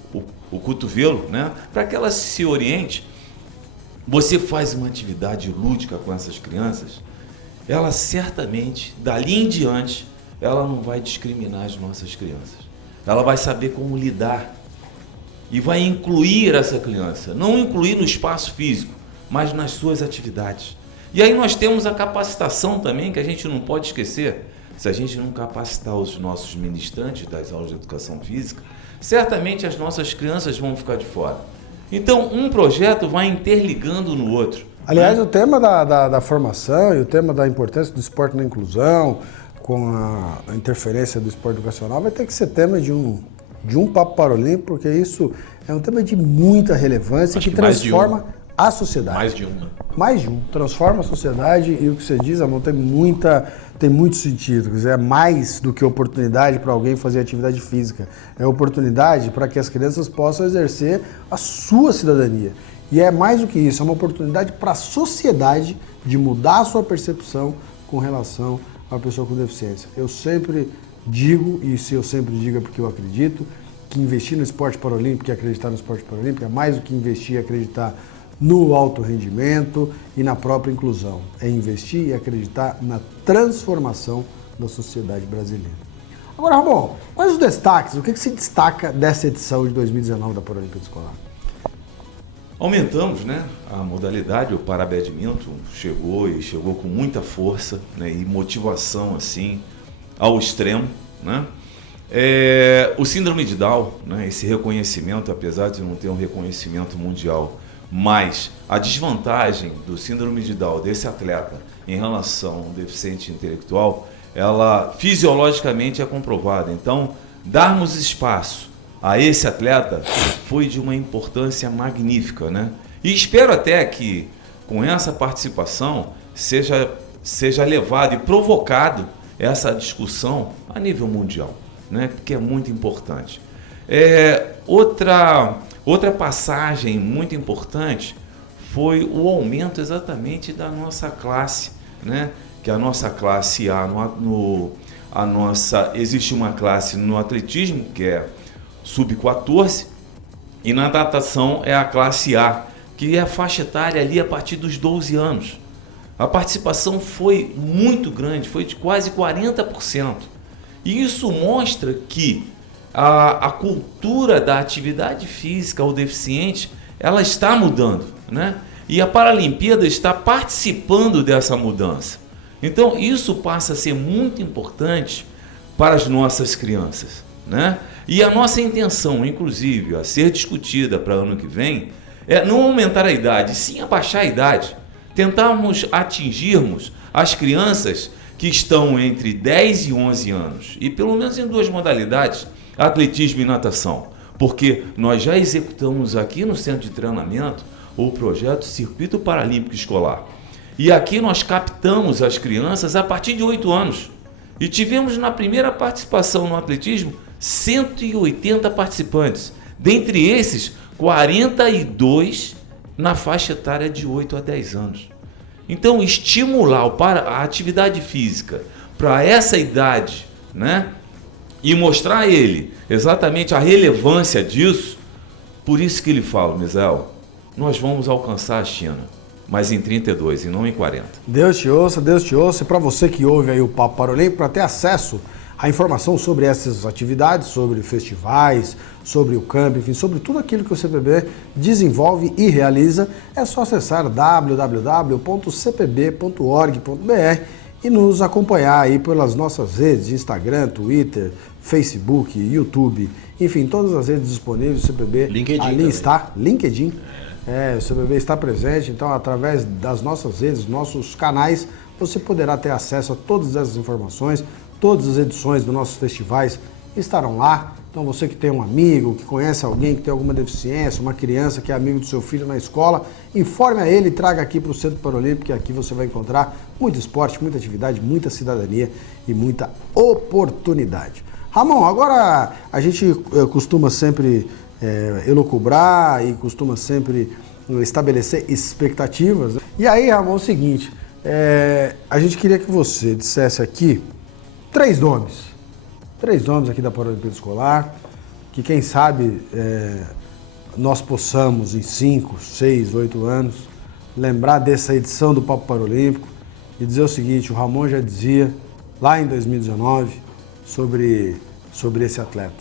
cotovelo, né? Para que ela se oriente. Você faz uma atividade lúdica com essas crianças, ela certamente, dali em diante, ela não vai discriminar as nossas crianças. Ela vai saber como lidar e vai incluir essa criança, não incluir no espaço físico, mas nas suas atividades. E aí nós temos a capacitação também, que a gente não pode esquecer. Se a gente não capacitar os nossos ministrantes das aulas de educação física, certamente as nossas crianças vão ficar de fora. Então, um projeto vai interligando no outro. Aliás, o tema da formação e o tema da importância do esporte na inclusão, com a interferência do esporte educacional, vai ter que ser tema de um Papo Paralímpico, porque isso é um tema de muita relevância que transforma a sociedade. Mais de uma. Mais de um. Transforma a sociedade e o que você diz, amor, tem muito sentido. Quer dizer, é mais do que oportunidade para alguém fazer atividade física. É oportunidade para que as crianças possam exercer a sua cidadania. E é mais do que isso, é uma oportunidade para a sociedade de mudar a sua percepção com relação à pessoa com deficiência. Eu sempre digo, e se eu sempre digo é porque eu acredito, que investir no esporte paralímpico e acreditar no esporte paralímpico é mais do que investir e acreditar no alto rendimento e na própria inclusão. É investir e acreditar na transformação da sociedade brasileira. Agora, Ramon, quais os destaques? O que se destaca dessa edição de 2019 da Paralimpíada Escolar? Aumentamos, né, a modalidade, o Parabadminton chegou com muita força, né, e motivação assim, ao extremo, né? O síndrome de Down, né, esse reconhecimento, apesar de não ter um reconhecimento mundial, mas a desvantagem do síndrome de Down desse atleta em relação ao deficiente intelectual, ela fisiologicamente é comprovada. Então, darmos espaço a esse atleta foi de uma importância magnífica, né? E espero até que com essa participação seja levado e provocado essa discussão a nível mundial, né? Porque é muito importante. Outra passagem muito importante foi o aumento exatamente da nossa classe, né? Que a nossa classe A, existe uma classe no atletismo que é sub-14 e na natação é a classe A, que é a faixa etária ali a partir dos 12 anos. A participação foi muito grande, foi de quase 40%. E isso mostra que a cultura da atividade física ao deficiente, ela está mudando, né? E a Paralimpíada está participando dessa mudança. Então, isso passa a ser muito importante para as nossas crianças, né? E a nossa intenção, inclusive, a ser discutida para ano que vem, é não aumentar a idade, sim abaixar a idade. Tentarmos atingirmos as crianças que estão entre 10 e 11 anos, e pelo menos em duas modalidades, atletismo e natação, porque nós já executamos aqui no centro de treinamento o projeto Circuito Paralímpico Escolar. E aqui nós captamos as crianças a partir de 8 anos. E tivemos na primeira participação no atletismo 180 participantes. Dentre esses, 42 na faixa etária de 8 a 10 anos. Então, estimular a atividade física para essa idade, né? E mostrar a ele exatamente a relevância disso, por isso que ele fala, Misael, nós vamos alcançar a China, mas em 32 e não em 40. Deus te ouça, Deus te ouça. E para você que ouve aí o Papo Paralímpico, para ter acesso à informação sobre essas atividades, sobre festivais, sobre o campo, enfim, sobre tudo aquilo que o CPB desenvolve e realiza, é só acessar www.cpb.org.br e nos acompanhar aí pelas nossas redes, Instagram, Twitter, Facebook, YouTube, enfim, todas as redes disponíveis do CPB. LinkedIn ali também. está, LinkedIn. O CPB está presente, então através das nossas redes, nossos canais, você poderá ter acesso a todas essas informações, todas as edições dos nossos festivais estarão lá Então você que tem um amigo, que conhece alguém que tem alguma deficiência, uma criança que é amigo do seu filho na escola, informe a ele e traga aqui para o Centro Paralímpico, que aqui você vai encontrar muito esporte, muita atividade, muita cidadania e muita oportunidade. Ramon, agora a gente costuma sempre elocubrar e costuma sempre estabelecer expectativas. E aí, Ramon, é o seguinte, a gente queria que você dissesse aqui três nomes aqui da Paralimpíada Escolar, que quem sabe nós possamos em 5, 6, 8 anos lembrar dessa edição do Papo Paralímpico e dizer o seguinte, o Ramon já dizia lá em 2019 sobre esse atleta.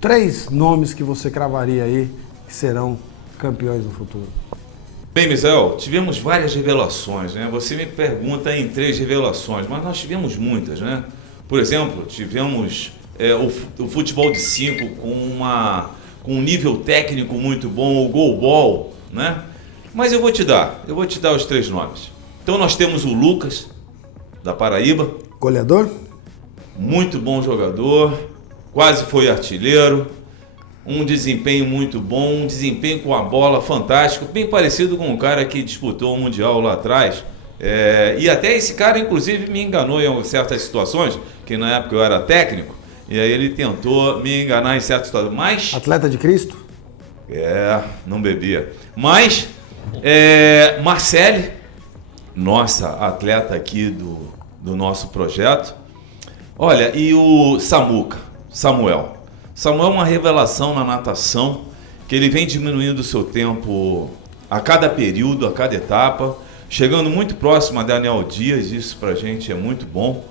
Três nomes que você cravaria aí que serão campeões no futuro. Bem, Misael, tivemos várias revelações, né? Você me pergunta em 3 revelações, mas nós tivemos muitas, né? Por exemplo, tivemos o futebol de 5 com um nível técnico muito bom, o goalball, né? Mas eu vou te dar os 3 nomes. Então nós temos o Lucas, da Paraíba. Goleador? Muito bom jogador, quase foi artilheiro, um desempenho muito bom, um desempenho com a bola fantástico, bem parecido com o cara que disputou o Mundial lá atrás. E até esse cara, inclusive, me enganou em certas situações, que na época eu era técnico, e aí ele tentou me enganar em certas situações. Mas... Atleta de Cristo? Não bebia. Mas, Marcele, nossa atleta aqui do nosso projeto. Olha, e o Samuel é uma revelação na natação, que ele vem diminuindo o seu tempo a cada período, a cada etapa, chegando muito próximo a Daniel Dias. Isso pra gente é muito bom,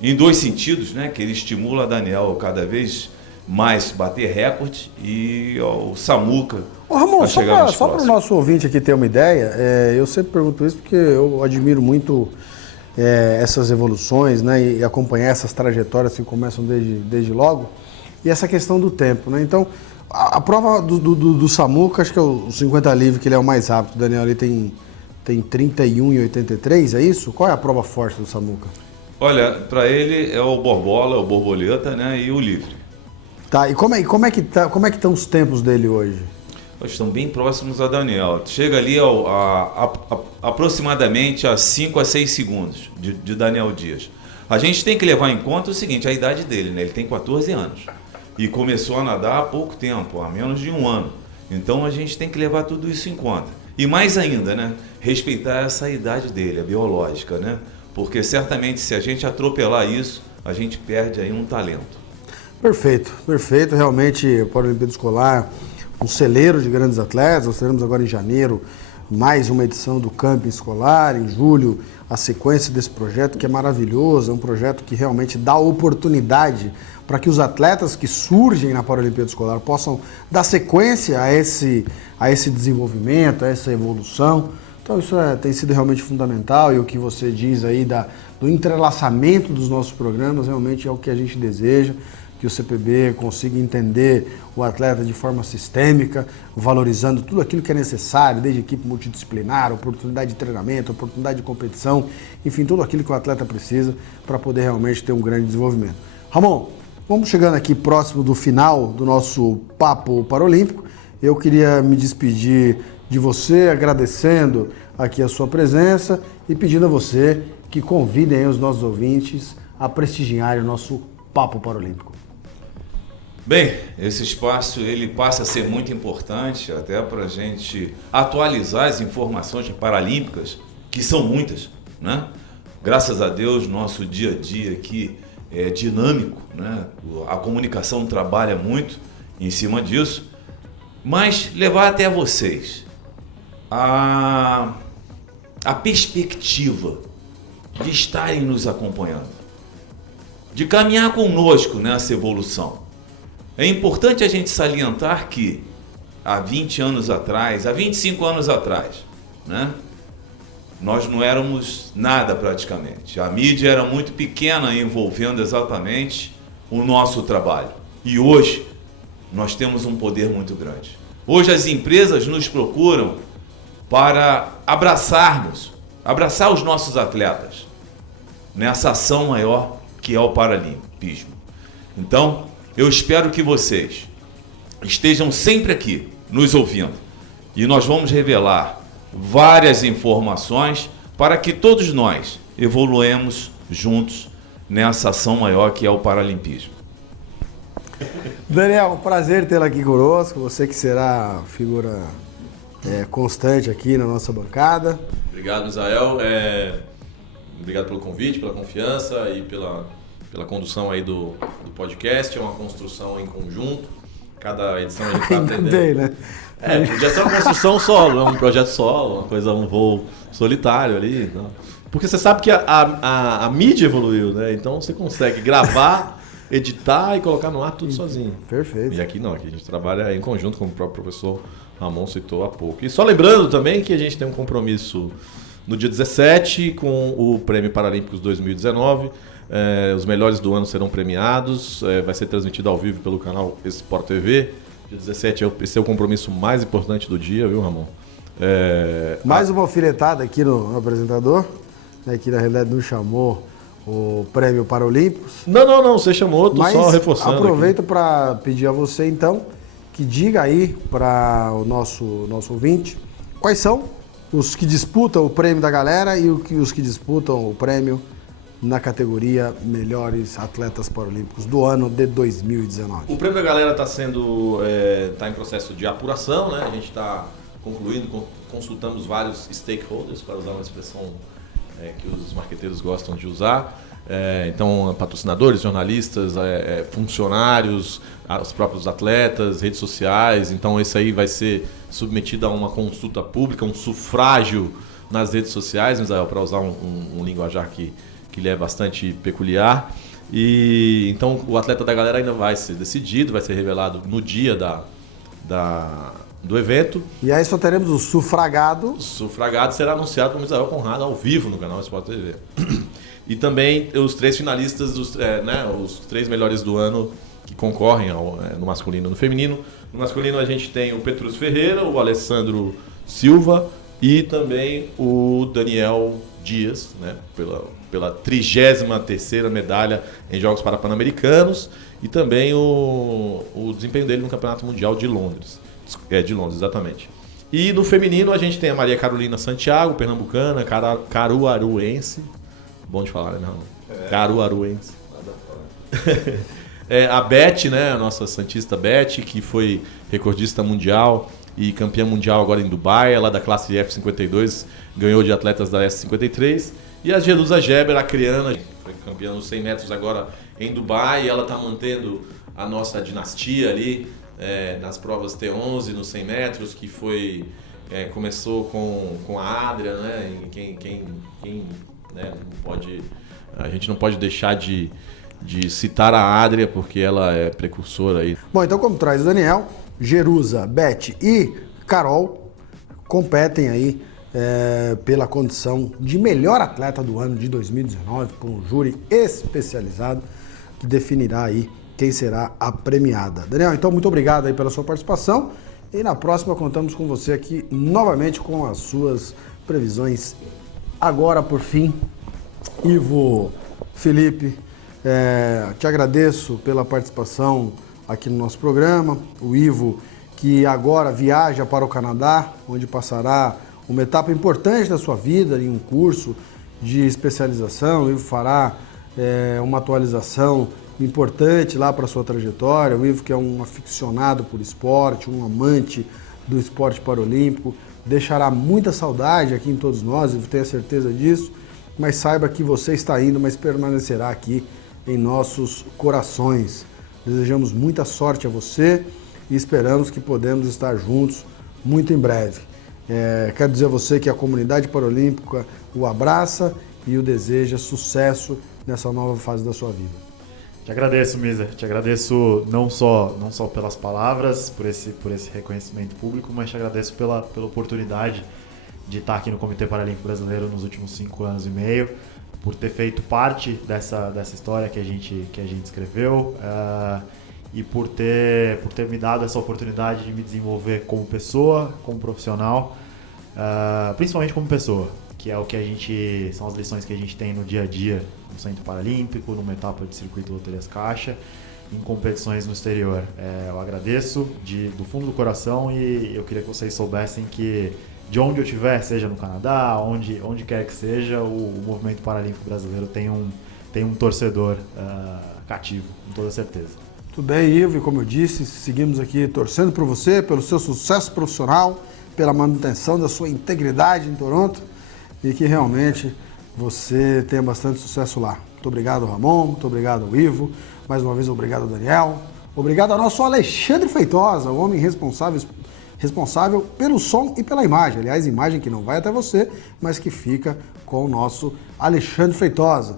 em 2 sentidos, né? Que ele estimula a Daniel cada vez mais bater recorde e o Samuca. Ô Ramon, só para o nosso ouvinte aqui ter uma ideia, eu sempre pergunto isso porque eu admiro muito essas evoluções, né? E acompanhar essas trajetórias que começam desde logo. E essa questão do tempo, né? Então, a prova do Samuca, acho que é o 50 livre, que ele é o mais rápido. O Daniel ali tem 31,83, é isso? Qual é a prova forte do Samuca? Olha, para ele é o borbola, o borboleta, né? E o livre. Tá, e como é que estão os tempos dele hoje? Estão bem próximos a Daniel. Chega ali aproximadamente a 5 a 6 segundos de Daniel Dias. A gente tem que levar em conta o seguinte, a idade dele, né? Ele tem 14 anos. E começou a nadar há pouco tempo, há menos de 1 ano. Então a gente tem que levar tudo isso em conta. E mais ainda, né? Respeitar essa idade dele, a biológica, né? Porque certamente se a gente atropelar isso, a gente perde aí um talento. Perfeito. Realmente, o Paralimpíada Escolar, um celeiro de grandes atletas. Nós teremos agora em janeiro mais uma edição do Camping Escolar, em julho a sequência desse projeto que é maravilhoso, é um projeto que realmente dá oportunidade para que os atletas que surgem na Paralimpíada Escolar possam dar sequência a esse desenvolvimento, a essa evolução. Então isso tem sido realmente fundamental, e o que você diz aí do entrelaçamento dos nossos programas realmente é o que a gente deseja, que o CPB consiga entender o atleta de forma sistêmica, valorizando tudo aquilo que é necessário, desde equipe multidisciplinar, oportunidade de treinamento, oportunidade de competição, enfim, tudo aquilo que o atleta precisa para poder realmente ter um grande desenvolvimento. Ramon, vamos chegando aqui próximo do final do nosso Papo Paralímpico. Eu queria me despedir de você, agradecendo aqui a sua presença e pedindo a você que convidem os nossos ouvintes a prestigiarem o nosso Papo Paralímpico. Bem, esse espaço ele passa a ser muito importante até para a gente atualizar as informações paralímpicas, que são muitas, né? Graças a Deus, nosso dia a dia aqui é dinâmico, né? A comunicação trabalha muito em cima disso, mas levar até vocês a perspectiva de estarem nos acompanhando, de caminhar conosco nessa evolução. É importante a gente salientar que há 20 anos atrás, há 25 anos atrás, né, nós não éramos nada praticamente. A mídia era muito pequena envolvendo exatamente o nosso trabalho. E hoje nós temos um poder muito grande. Hoje as empresas nos procuram para abraçar os nossos atletas nessa ação maior que é o paralimpismo. Então, eu espero que vocês estejam sempre aqui, nos ouvindo. E nós vamos revelar várias informações para que todos nós evoluemos juntos nessa ação maior que é o paralimpismo. Daniel, prazer tê-lo aqui conosco, você que será figura constante aqui na nossa bancada. Obrigado, Israel. Obrigado pelo convite, pela confiança e pela condução aí do podcast. É uma construção em conjunto. Cada edição a gente está aprendendo. Bem, né? Podia ser uma construção solo, um projeto solo, uma coisa, um voo solitário ali. Não. Porque você sabe que a mídia evoluiu, né? Então você consegue gravar, editar e colocar no ar tudo sozinho. Perfeito. E aqui não, aqui a gente trabalha em conjunto, como o próprio professor Ramon citou há pouco. E só lembrando também que a gente tem um compromisso no dia 17 com o Prêmio Paralímpicos 2019. Os melhores do ano serão premiados. Vai ser transmitido ao vivo pelo canal Sport TV. Dia 17 esse é o compromisso mais importante do dia, viu, Ramon? Mais uma alfinetada aqui no apresentador, né, que na realidade não chamou o Prêmio Paralímpicos. Não, você chamou, tô Mas só reforçando. Aproveito para pedir a você, então, que diga aí para o nosso ouvinte quais são os que disputam o prêmio da galera e os que disputam o prêmio na categoria Melhores Atletas Paralímpicos do ano de 2019. O prêmio da galera está em processo de apuração, né? A gente está concluindo, consultamos vários stakeholders, para usar uma expressão que os marqueteiros gostam de usar. Então, patrocinadores, jornalistas, funcionários, os próprios atletas, redes sociais. Então, esse aí vai ser submetido a uma consulta pública, um sufrágio nas redes sociais, Israel, para usar um linguajar que lhe é bastante peculiar. E então o atleta da galera ainda vai ser decidido, vai ser revelado no dia do evento. E aí só teremos o sufragado. O sufragado será anunciado por Israel Conrado ao vivo no canal Sport TV. E também os 3 finalistas, os 3 melhores do ano que concorrem no masculino e no feminino. No masculino a gente tem o Petrus Ferreira, o Alessandro Silva e também o Daniel Dias, né, pela 33ª medalha em Jogos Pan-Americanos, e também o desempenho dele no Campeonato Mundial de Londres. De Londres, exatamente. E no feminino a gente tem a Maria Carolina Santiago, pernambucana, caruaruense. Bom de falar, né, Ramon? Caruaruense. A Beth, né, a nossa santista Beth, que foi recordista mundial e campeã mundial agora em Dubai, ela da classe F52, ganhou de atletas da S53. E a Jerusa Geber, a criana, foi campeã nos 100 metros agora em Dubai, e ela está mantendo a nossa dinastia ali nas provas T11, nos 100 metros, que começou com a Adria, né? Quem né, a gente não pode deixar de citar a Adria, porque ela é precursora aí. Bom, então como traz o Daniel, Jerusa, Beth e Carol competem aí pela condição de melhor atleta do ano de 2019 por um júri especializado que definirá aí quem será a premiada. Daniel, então muito obrigado aí pela sua participação e na próxima contamos com você aqui novamente com as suas previsões. Agora, por fim, Ivo, Felipe, te agradeço pela participação aqui no nosso programa. O Ivo, que agora viaja para o Canadá, onde passará uma etapa importante da sua vida em um curso de especialização. O Ivo fará uma atualização importante lá para a sua trajetória. O Ivo, que é um aficionado por esporte, um amante do esporte paralímpico, deixará muita saudade aqui em todos nós, Ivo, tenha certeza disso, mas saiba que você está indo, mas permanecerá aqui em nossos corações. Desejamos muita sorte a você e esperamos que podemos estar juntos muito em breve. Quero dizer a você que a comunidade paralímpica o abraça e o deseja sucesso nessa nova fase da sua vida. Te agradeço, Miser. Te agradeço não só pelas palavras, por esse reconhecimento público, mas te agradeço pela oportunidade de estar aqui no Comitê Paralímpico Brasileiro nos últimos 5 anos e meio, por ter feito parte dessa história que a gente escreveu e por ter me dado essa oportunidade de me desenvolver como pessoa, como profissional, principalmente como pessoa, que é o que são as lições que a gente tem no dia a dia no Centro Paralímpico, numa etapa de Circuito Loterias Caixa, em competições no exterior. Eu agradeço do fundo do coração e eu queria que vocês soubessem que de onde eu estiver, seja no Canadá, onde quer que seja, o movimento paralímpico brasileiro tem um torcedor cativo, com toda certeza. Tudo bem, Ivo, e como eu disse, seguimos aqui torcendo por você, pelo seu sucesso profissional, pela manutenção da sua integridade em Toronto e que realmente você tenha bastante sucesso lá. Muito obrigado, Ramon, muito obrigado ao Ivo, mais uma vez obrigado, Daniel, obrigado ao nosso Alexandre Feitosa, o homem responsável pelo som e pela imagem, aliás, imagem que não vai até você, mas que fica com o nosso Alexandre Feitosa.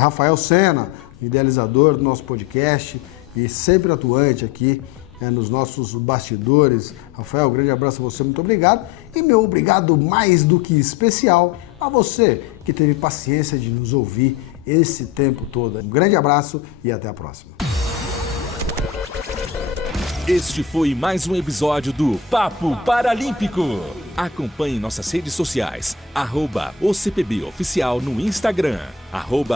Rafael Sena, idealizador do nosso podcast e sempre atuante aqui nos nossos bastidores. Rafael, um grande abraço a você, muito obrigado. E meu obrigado mais do que especial a você que teve paciência de nos ouvir esse tempo todo. Um grande abraço e até a próxima. Este foi mais um episódio do Papo Paralímpico. Acompanhe nossas redes sociais, @OCPBOficial no Instagram,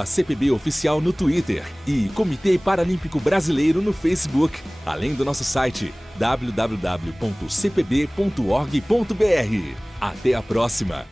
@CPBOficial no Twitter e Comitê Paralímpico Brasileiro no Facebook, além do nosso site www.cpb.org.br. Até a próxima!